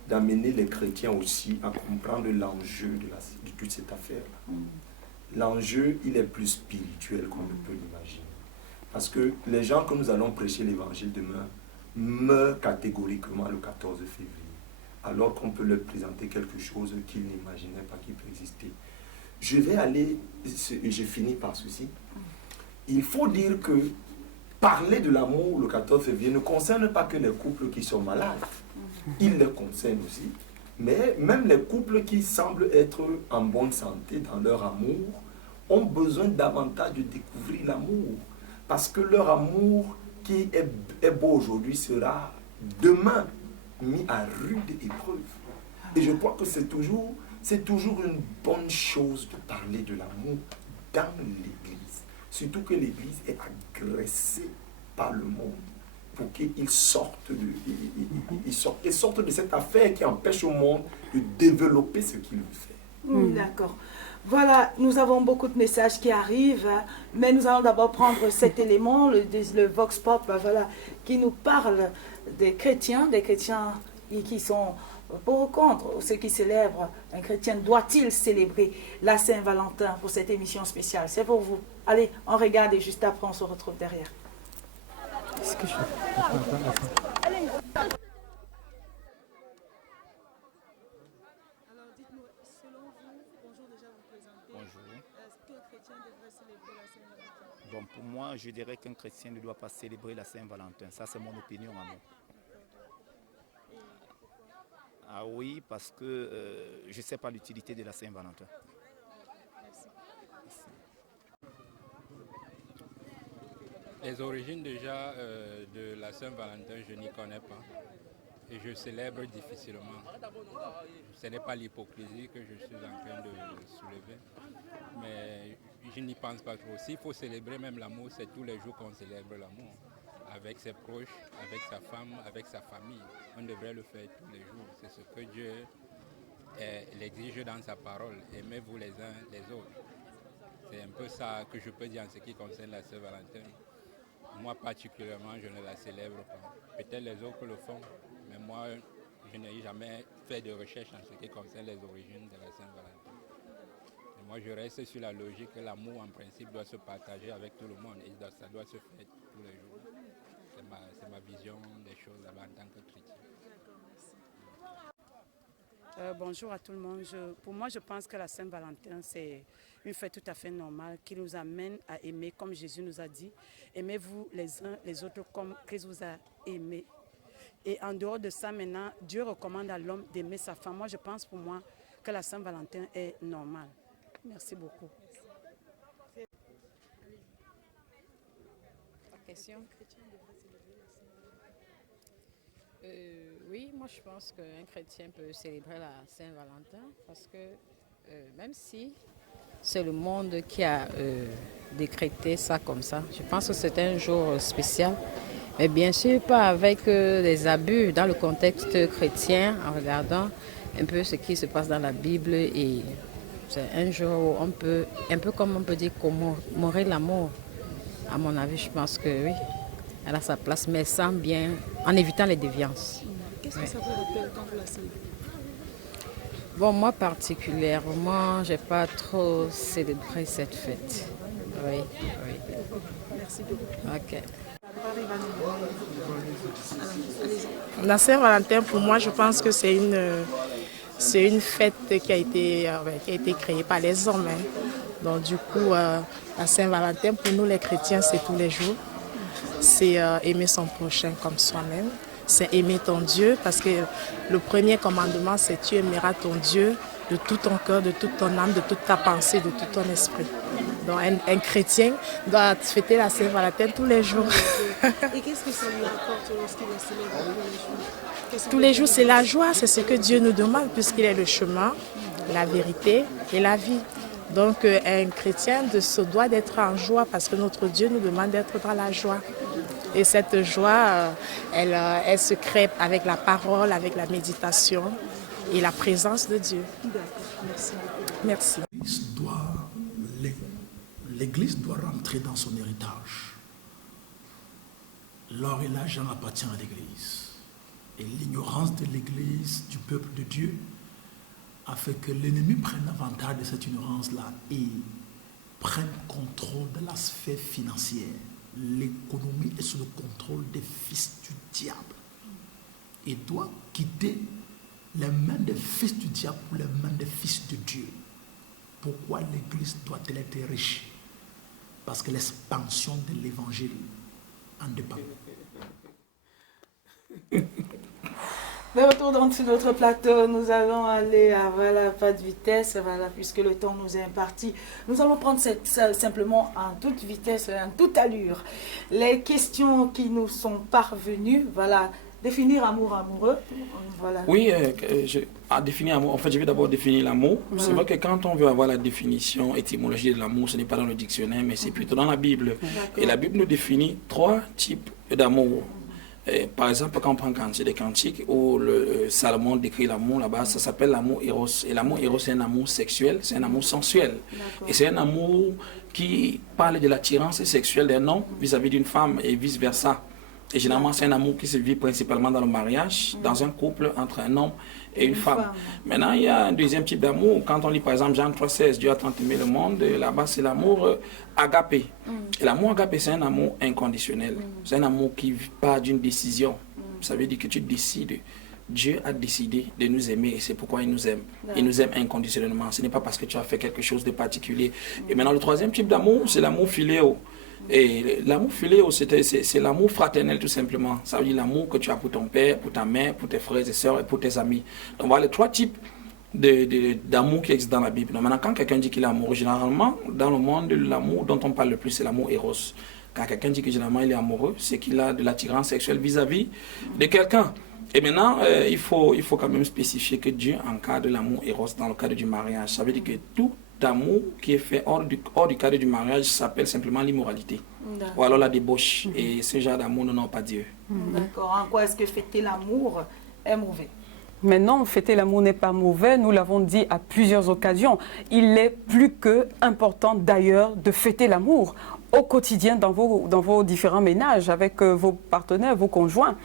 d'amener les chrétiens aussi à comprendre l'enjeu de toute cette affaire-là. L'enjeu, il est plus spirituel qu'on ne peut l'imaginer. Parce que les gens que nous allons prêcher l'évangile demain meurent catégoriquement le 14 février, alors qu'on peut leur présenter quelque chose qu'ils n'imaginaient pas qu'il peut exister. Je vais aller, je finis par ceci. Il faut dire que parler de l'amour le 14 février ne concerne pas que les couples qui sont malades. Il les concerne aussi. Mais même les couples qui semblent être en bonne santé dans leur amour ont besoin davantage de découvrir l'amour. Parce que leur amour qui est beau aujourd'hui sera demain mis à rude épreuve. Et je crois que c'est toujours une bonne chose de parler de l'amour dans l'Église. Surtout que l'Église est agressée par le monde pour qu'ils sortent de cette affaire qui empêche au monde de développer ce qu'il veut faire. D'accord. Voilà, nous avons beaucoup de messages qui arrivent, mais nous allons d'abord prendre cet élément, le Vox Pop, voilà, qui nous parle des chrétiens qui sont pour ou contre, ceux qui célèbrent. Un chrétien doit-il célébrer la Saint-Valentin pour cette émission spéciale? C'est pour vous. Allez, on regarde et juste après on se retrouve derrière. Est-ce que je... Bon, pour moi, je dirais qu'un chrétien ne doit pas célébrer la Saint-Valentin. Ça, c'est mon opinion à moi. Ah oui, parce que je ne sais pas l'utilité de la Saint-Valentin. Les origines déjà de la Saint-Valentin, je n'y connais pas. Et je célèbre difficilement. Ce n'est pas l'hypocrisie que je suis en train de soulever. Mais je n'y pense pas trop. S'il faut célébrer même l'amour, c'est tous les jours qu'on célèbre l'amour. Avec ses proches, avec sa femme, avec sa famille. On devrait le faire tous les jours. C'est ce que Dieu l'exige dans sa parole. Aimez-vous les uns les autres. C'est un peu ça que je peux dire en ce qui concerne la Saint-Valentin. Moi particulièrement, je ne la célèbre pas. Peut-être les autres le font, mais moi, je n'ai jamais fait de recherche en ce qui concerne les origines de la Saint-Valentin. Et moi, je reste sur la logique que l'amour, en principe, doit se partager avec tout le monde et ça doit se faire tous les jours. C'est ma vision des choses là-bas en tant que chrétien. Bonjour à tout le monde. Pour moi, je pense que la Saint-Valentin, c'est une fête tout à fait normale qui nous amène à aimer, comme Jésus nous a dit. Aimez-vous les uns les autres comme Christ vous a aimé. Et en dehors de ça, maintenant, Dieu recommande à l'homme d'aimer sa femme. Moi, je pense pour moi que la Saint-Valentin est normale. Merci beaucoup. Question. Oui, moi je pense qu'un chrétien peut célébrer la Saint-Valentin parce que même si c'est le monde qui a décrété ça comme ça, je pense que c'est un jour spécial, mais bien sûr pas avec des abus dans le contexte chrétien, en regardant un peu ce qui se passe dans la Bible, et c'est un jour où on peut, un peu comme on peut dire, commémorer l'amour. À mon avis, je pense que oui, elle a sa place, mais sans bien, en évitant les déviances. Qu'est-ce que ça vous rappelle quand vous la célébrez? Bon, moi particulièrement, je n'ai pas trop célébré cette fête. Oui, oui. Merci beaucoup. Ok. La Saint-Valentin, pour moi, je pense que c'est une fête qui a été créée par les hommes. Donc du coup, la Saint-Valentin, pour nous les chrétiens, c'est tous les jours. C'est aimer son prochain comme soi-même. C'est aimer ton Dieu, parce que le premier commandement, c'est tu aimeras ton Dieu de tout ton cœur, de toute ton âme, de toute ta pensée, de tout ton esprit. Donc un chrétien doit fêter la Saint-Valentin tous les jours. Et qu'est-ce que ça lui apporte lorsqu'il la célèbre tous les jours? Tous les jours, c'est la joie, c'est ce que Dieu nous demande, puisqu'il est le chemin, la vérité et la vie. Donc un chrétien se doit d'être en joie, parce que notre Dieu nous demande d'être dans la joie. Et cette joie, elle se crée avec la parole, avec la méditation et la présence de Dieu. Merci. L'Église doit rentrer dans son héritage. L'or et l'argent appartiennent à l'Église. Et l'ignorance de l'Église, du peuple de Dieu, a fait que l'ennemi prenne avantage de cette ignorance-là et prenne contrôle de la sphère financière. L'économie est sous le contrôle des fils du diable et doit quitter les mains des fils du diable pour les mains des fils de Dieu. Pourquoi l'Église doit-elle être riche? Parce que l'expansion de l'Évangile en dépend. De retour donc sur notre plateau, nous allons aller à pas de vitesse, puisque le temps nous est imparti. Nous allons prendre simplement en toute vitesse, en toute allure, les questions qui nous sont parvenues. Définir amour amoureux. Oui, à définir amour. En fait, je vais d'abord définir l'amour. C'est vrai que quand on veut avoir la définition étymologique de l'amour, ce n'est pas dans le dictionnaire, mais c'est plutôt dans la Bible. Et la Bible nous définit 3 types d'amour. Par exemple, quand on prend des cantiques où Salomon décrit l'amour là-bas, ça s'appelle l'amour éros. Et l'amour éros, c'est un amour sexuel, c'est un amour sensuel. Et c'est un amour qui parle de l'attirance sexuelle d'un homme vis-à-vis d'une femme et vice-versa. Et généralement, c'est un amour qui se vit principalement dans le mariage, dans un couple entre un homme et une femme. Maintenant, il y a un deuxième type d'amour. Quand on lit par exemple Jean 3,16, Dieu a tant aimé le monde, là-bas c'est l'amour agapé. Et l'amour agapé, c'est un amour inconditionnel. C'est un amour qui part d'une décision. Ça veut dire que tu décides. Dieu a décidé de nous aimer et c'est pourquoi il nous aime. Il nous aime inconditionnellement. Ce n'est pas parce que tu as fait quelque chose de particulier. Et maintenant, le troisième type d'amour, c'est l'amour philéo. Et l'amour philéo, c'est l'amour fraternel tout simplement. Ça veut dire l'amour que tu as pour ton père, pour ta mère, pour tes frères et sœurs et pour tes amis. Donc voilà les 3 types d'amour qui existent dans la Bible. Donc maintenant, quand quelqu'un dit qu'il est amoureux, généralement, dans le monde, l'amour dont on parle le plus, c'est l'amour éros. Quand quelqu'un dit que généralement il est amoureux, c'est qu'il a de l'attirance sexuelle vis-à-vis de quelqu'un. Et maintenant, il faut quand même spécifier que Dieu encadre l'amour éros dans le cadre du mariage. Ça veut dire que tout amour qui est fait hors du cadre du mariage s'appelle simplement l'immoralité. Ou alors la débauche. Et ce genre d'amour n'honore pas Dieu. D'accord. En quoi est-ce que fêter l'amour est mauvais? Mais non, fêter l'amour n'est pas mauvais. Nous l'avons dit à plusieurs occasions. Il est plus que important d'ailleurs de fêter l'amour au quotidien dans vos différents ménages avec vos partenaires, vos conjoints.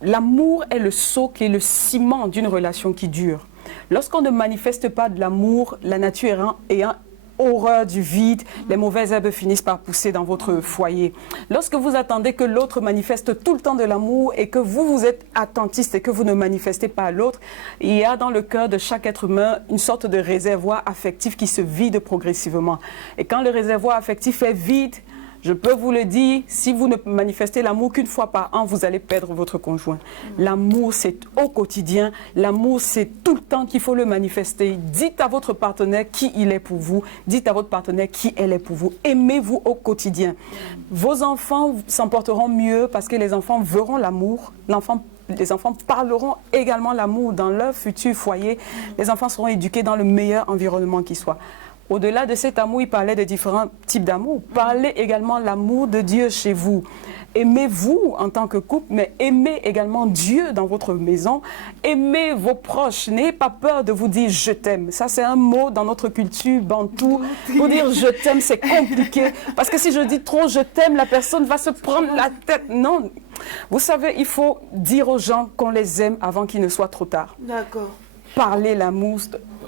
L'amour est le socle et le ciment d'une relation qui dure. Lorsqu'on ne manifeste pas de l'amour, la nature ayant horreur du vide, les mauvaises herbes finissent par pousser dans votre foyer. Lorsque vous attendez que l'autre manifeste tout le temps de l'amour et que vous êtes attentiste et que vous ne manifestez pas à l'autre, il y a dans le cœur de chaque être humain une sorte de réservoir affectif qui se vide progressivement. Et quand le réservoir affectif est vide, Je peux vous le dire, si vous ne manifestez l'amour qu'une fois par an, vous allez perdre votre conjoint. L'amour, c'est au quotidien. L'amour, c'est tout le temps qu'il faut le manifester. Dites à votre partenaire qui il est pour vous. Dites à votre partenaire qui elle est pour vous. Aimez-vous au quotidien. Vos enfants s'en porteront mieux parce que les enfants verront l'amour. Les enfants parleront également l'amour dans leur futur foyer. Les enfants seront éduqués dans le meilleur environnement qui soit. Au-delà de cet amour, il parlait de différents types d'amour. Parlez également l'amour de Dieu chez vous. Aimez-vous en tant que couple, mais aimez également Dieu dans votre maison. Aimez vos proches. N'ayez pas peur de vous dire « je t'aime ». Ça, c'est un mot dans notre culture bantou. Pour dire « je t'aime », c'est compliqué. Parce que si je dis trop « je t'aime », la personne va se prendre la tête. Non. Vous savez, il faut dire aux gens qu'on les aime avant qu'il ne soit trop tard. D'accord. Parlez l'amour.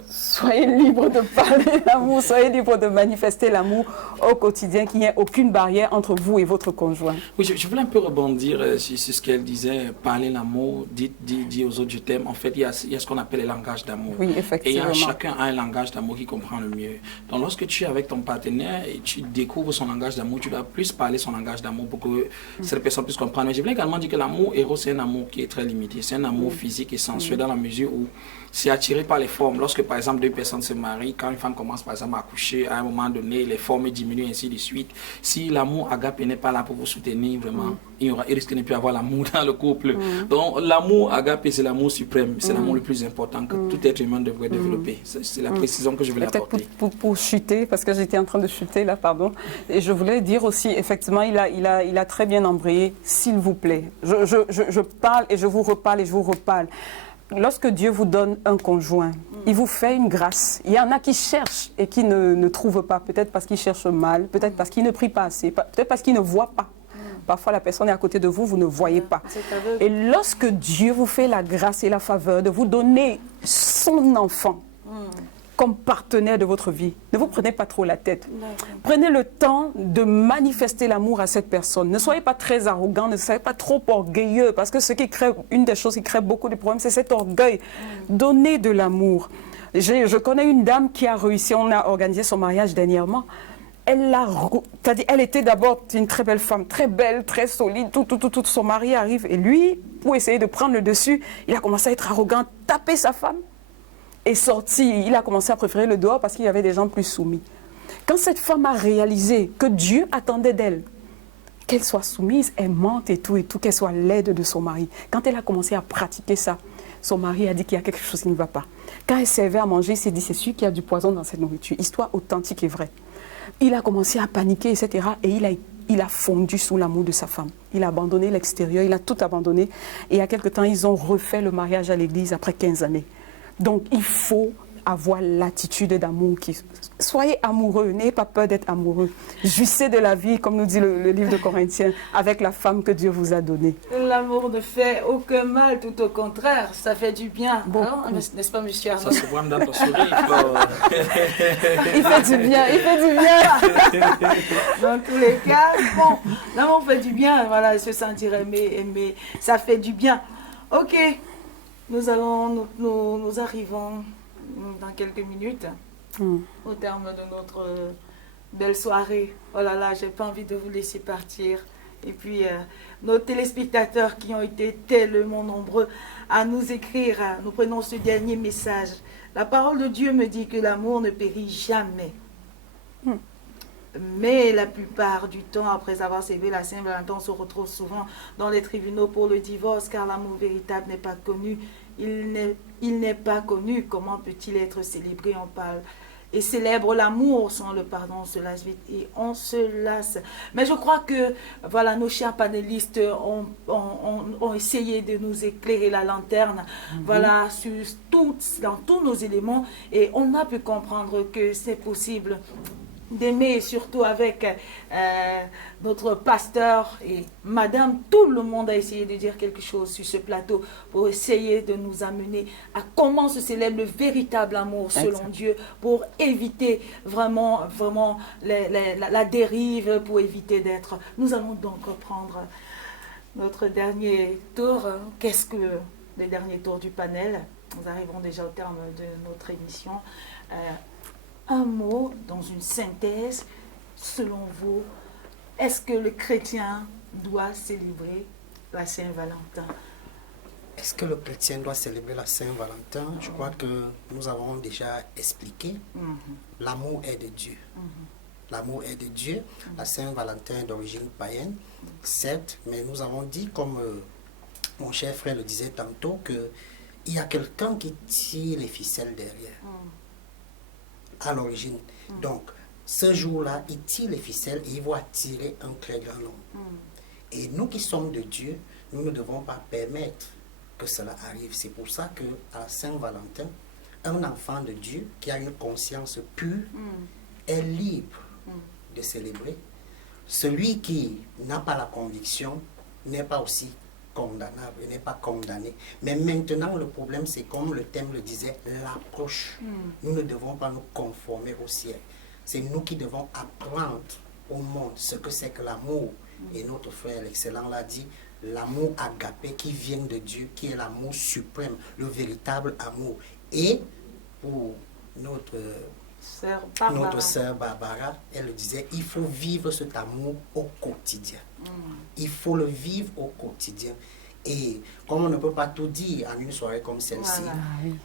Soyez libre de parler l'amour, soyez libre de manifester l'amour au quotidien, qu'il n'y ait aucune barrière entre vous et votre conjoint. Oui, je voulais un peu rebondir sur ce qu'elle disait, parler l'amour, dire aux autres je t'aime. En fait, il y a ce qu'on appelle les langages d'amour. Oui, effectivement. Et chacun a un langage d'amour qu'il comprend le mieux. Donc lorsque tu es avec ton partenaire et tu découvres son langage d'amour, tu dois plus parler son langage d'amour pour que cette personne puisse comprendre. Mais je voulais également dire que l'amour héros, c'est un amour qui est très limité. C'est un amour physique et sensuel dans la mesure où c'est attiré par les formes. Lorsque par exemple deux personnes se marient, quand une femme commence par exemple à accoucher, à un moment donné, les formes diminuent, ainsi de suite. Si l'amour agape n'est pas là pour vous soutenir, vraiment, il risque de ne plus avoir l'amour dans le couple. Donc l'amour agape, c'est l'amour suprême, c'est l'amour le plus important que tout être humain devrait développer. C'est la précision que je voulais apporter. Pour chuter, parce que j'étais en train de chuter là, pardon, et je voulais dire aussi, effectivement, il a très bien embrayé, s'il vous plaît. Je parle et je vous reparle et je vous reparle. Lorsque Dieu vous donne un conjoint, il vous fait une grâce. Il y en a qui cherchent et qui ne trouvent pas, peut-être parce qu'ils cherchent mal, peut-être parce qu'ils ne prient pas assez, peut-être parce qu'ils ne voient pas. Parfois, la personne est à côté de vous, vous ne voyez pas. Et lorsque Dieu vous fait la grâce et la faveur de vous donner son enfant comme partenaire de votre vie, ne vous prenez pas trop la tête. Prenez le temps de manifester l'amour à cette personne. Ne soyez pas très arrogant, ne soyez pas trop orgueilleux, parce que une des choses qui crée beaucoup de problèmes, c'est cet orgueil. Donnez de l'amour. Je connais une dame qui a réussi, on a organisé son mariage dernièrement. Elle était d'abord une très belle femme, très belle, très solide, tout. Son mari arrive et lui, pour essayer de prendre le dessus, il a commencé à être arrogant, taper sa femme. Est sorti, il a commencé à préférer le dehors parce qu'il y avait des gens plus soumis. Quand cette femme a réalisé que Dieu attendait d'elle, qu'elle soit soumise, aimante et tout, qu'elle soit l'aide de son mari. Quand elle a commencé à pratiquer ça, son mari a dit qu'il y a quelque chose qui ne va pas. Quand elle servait à manger, il s'est dit, c'est sûr qu'il y a du poison dans cette nourriture. Histoire authentique et vraie. Il a commencé à paniquer, etc. Et il a fondu sous l'amour de sa femme. Il a abandonné l'extérieur, il a tout abandonné. Et il y a quelque temps, ils ont refait le mariage à l'église après 15 années. Donc, il faut avoir l'attitude d'amour. Soyez amoureux, n'ayez pas peur d'être amoureux. Jouissez de la vie, comme nous dit le livre de Corinthiens, avec la femme que Dieu vous a donnée. L'amour ne fait aucun mal, tout au contraire, ça fait du bien. N'est-ce pas, monsieur Arnaud? Ça se voit dans ton sourire. Il fait du bien, il fait du bien. Dans tous les cas, bon, l'amour fait du bien, voilà, se sentir aimé, ça fait du bien. Ok. Nous arrivons dans quelques minutes au terme de notre belle soirée. Oh là là, j'ai pas envie de vous laisser partir. Et puis, nos téléspectateurs qui ont été tellement nombreux à nous écrire, nous prenons ce dernier message. La parole de Dieu me dit que l'amour ne périt jamais. Mais la plupart du temps, après avoir célébré la Saint-Valentin, on se retrouve souvent dans les tribunaux pour le divorce, car l'amour véritable n'est pas connu. Il n'est pas connu. Comment peut-il être célébré? On parle et célèbre l'amour sans le pardon, on se lasse vite et on se lasse. Mais je crois que voilà, nos chers panélistes ont essayé de nous éclairer la lanterne, voilà, dans tous nos éléments, et on a pu comprendre que c'est possible d'aimer, surtout avec notre pasteur et madame. Tout le monde a essayé de dire quelque chose sur ce plateau pour essayer de nous amener à comment se célèbre le véritable amour selon Dieu, pour éviter vraiment la dérive, pour éviter d'être... Nous allons donc reprendre notre dernier tour. Qu'est-ce que le dernier tour du panel? Nous arrivons déjà au terme de notre émission. Un mot dans une synthèse, selon vous, est-ce que le chrétien doit célébrer la Saint-Valentin? Est-ce que le chrétien doit célébrer la Saint-Valentin? Je crois que nous avons déjà expliqué. L'amour est de Dieu. L'amour est de Dieu. La Saint-Valentin est d'origine païenne, certes, mais nous avons dit, comme mon cher frère le disait tantôt, qu'il y a quelqu'un qui tire les ficelles derrière, à l'origine. Donc, ce jour-là, il tire les ficelles et il va attirer un très grand nombre. Et nous qui sommes de Dieu, nous ne devons pas permettre que cela arrive. C'est pour ça qu'à Saint-Valentin, un enfant de Dieu qui a une conscience pure est libre de célébrer. Celui qui n'a pas la conviction n'est pas aussi condamnable, n'est pas condamné. Mais maintenant, le problème, c'est comme le thème le disait, l'approche. Nous ne devons pas nous conformer au ciel. C'est nous qui devons apprendre au monde ce que c'est que l'amour. Et notre frère, l'excellent, l'a dit, l'amour agapé qui vient de Dieu, qui est l'amour suprême, le véritable amour. Et pour notre sœur Barbara, elle le disait, il faut vivre cet amour au quotidien. Il faut le vivre au quotidien. Et comme on ne peut pas tout dire en une soirée comme celle-ci,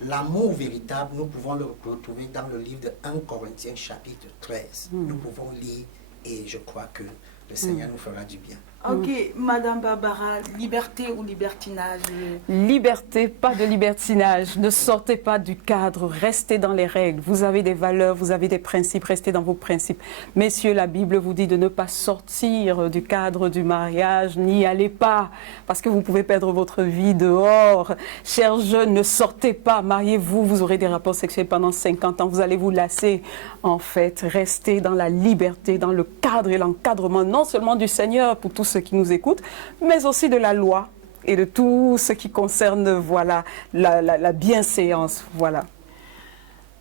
l'amour véritable, nous pouvons le retrouver dans le livre de 1 Corinthiens chapitre 13. Nous pouvons lire et je crois que le Seigneur nous fera du bien. Ok, Madame Barbara, liberté ou libertinage? Liberté, pas de libertinage. Ne sortez pas du cadre, restez dans les règles. Vous avez des valeurs, vous avez des principes, restez dans vos principes. Messieurs, la Bible vous dit de ne pas sortir du cadre du mariage, n'y allez pas, parce que vous pouvez perdre votre vie dehors. Chers jeunes, ne sortez pas, mariez-vous, vous aurez des rapports sexuels pendant 50 ans, vous allez vous lasser. En fait, restez dans la liberté, dans le cadre et l'encadrement, non seulement du Seigneur pour tous ceux qui nous écoutent, mais aussi de la loi et de tout ce qui concerne, voilà, la bienséance, voilà.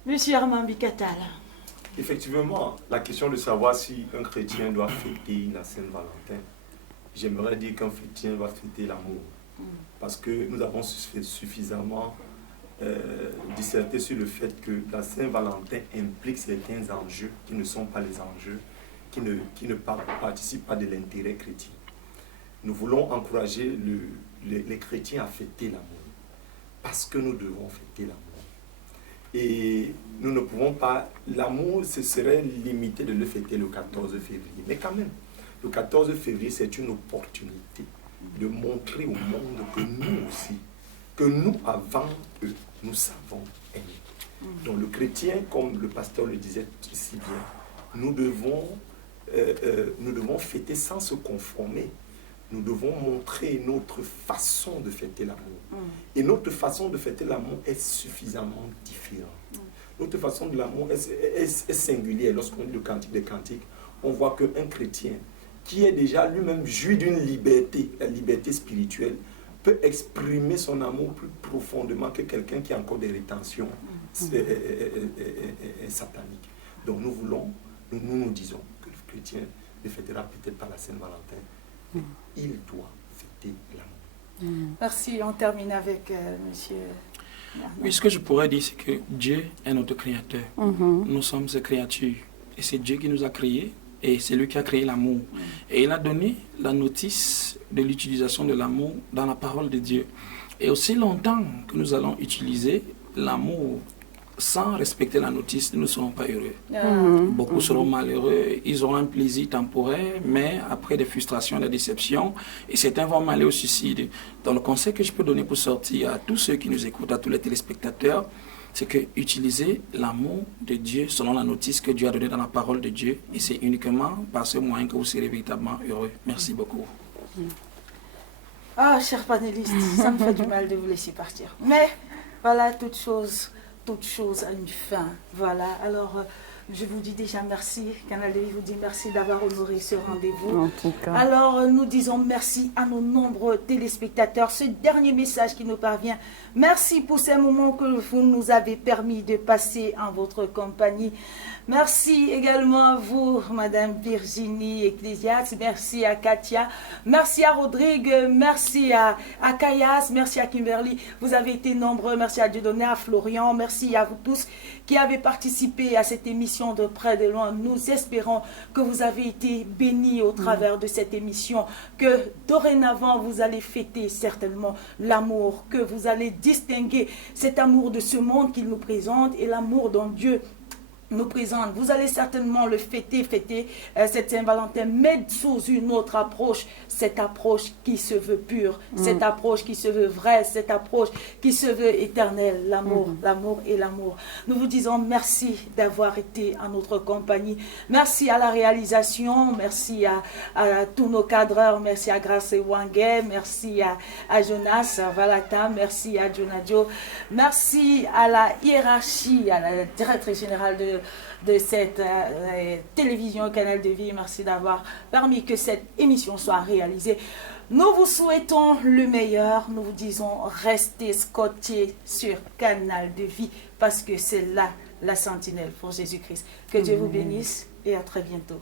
Monsieur Armand Bikatal. Effectivement, la question de savoir si un chrétien doit fêter la Saint-Valentin, j'aimerais dire qu'un chrétien doit fêter l'amour. Parce que nous avons suffisamment disserté sur le fait que la Saint-Valentin implique certains enjeux qui ne sont pas les enjeux, qui ne participent pas de l'intérêt chrétien. Nous voulons encourager les chrétiens à fêter l'amour, parce que nous devons fêter l'amour. Et nous ne pouvons pas, l'amour, ce serait limité de le fêter le 14 février. Mais quand même, le 14 février, c'est une opportunité de montrer au monde que nous aussi, que nous, avant eux, nous savons aimer. Donc le chrétien, comme le pasteur le disait si bien, nous devons fêter sans se conformer. Nous devons montrer notre façon de fêter l'amour. Et notre façon de fêter l'amour est suffisamment différente. Notre façon de l'amour est singulière. Lorsqu'on lit le Cantique des Cantiques, on voit qu'un chrétien qui est déjà lui-même joui d'une liberté, la liberté spirituelle, peut exprimer son amour plus profondément que quelqu'un qui a encore des rétentions sataniques. Donc nous disons que le chrétien ne fêtera peut-être pas la Saint-Valentin, mais il doit fêter l'amour. Merci, on termine avec monsieur. Oui, ce que je pourrais dire, c'est que Dieu est notre créateur. Nous sommes ses créatures. Et c'est Dieu qui nous a créés. Et c'est lui qui a créé l'amour. Et il a donné la notice de l'utilisation de l'amour dans la parole de Dieu. Et aussi longtemps que nous allons utiliser l'amour sans respecter la notice, nous ne serons pas heureux. Beaucoup seront malheureux, ils auront un plaisir temporaire, mais après des frustrations, des déceptions, et certains vont aller au suicide. Donc le conseil que je peux donner pour sortir à tous ceux qui nous écoutent, à tous les téléspectateurs, c'est que utiliser l'amour de Dieu selon la notice que Dieu a donnée dans la parole de Dieu, et c'est uniquement par ce moyen que vous serez véritablement heureux. Merci beaucoup. Ah, chers panélistes, ça me fait du mal de vous laisser partir. Mais voilà, toute chose a une fin. Voilà, alors je vous dis déjà merci. Canal de Vie vous dit merci d'avoir honoré ce rendez-vous. En tout cas. Alors nous disons merci à nos nombreux téléspectateurs. Ce dernier message qui nous parvient. Merci pour ces moments que vous nous avez permis de passer en votre compagnie. Merci également à vous, Madame Virginie Ecclésias. Merci à Katia. Merci à Rodrigue. Merci à Kayas. Merci à Kimberly. Vous avez été nombreux. Merci à Dieudonné, à Florian. Merci à vous tous qui avez participé à cette émission émission de près de loin. Nous espérons que vous avez été bénis au travers de cette émission, que dorénavant vous allez fêter certainement l'amour, que vous allez distinguer cet amour de ce monde qu'il nous présente et l'amour dont Dieu nous présente. Vous allez certainement le fêter cette Saint-Valentin, mais sous une autre approche, cette approche qui se veut pure, cette approche qui se veut vraie, cette approche qui se veut éternelle, l'amour, l'amour et l'amour. Nous vous disons merci d'avoir été en notre compagnie. Merci à la réalisation, merci à tous nos cadreurs, merci à Grace Wangé, merci à Jonas Valata, merci à Jonadio, merci à la hiérarchie, à la directrice générale de cette télévision Canal de Vie. Merci d'avoir permis que cette émission soit réalisée. Nous vous souhaitons le meilleur. Nous vous disons restez scotchés sur Canal de Vie parce que c'est là la sentinelle pour Jésus-Christ. Que Dieu vous bénisse et à très bientôt.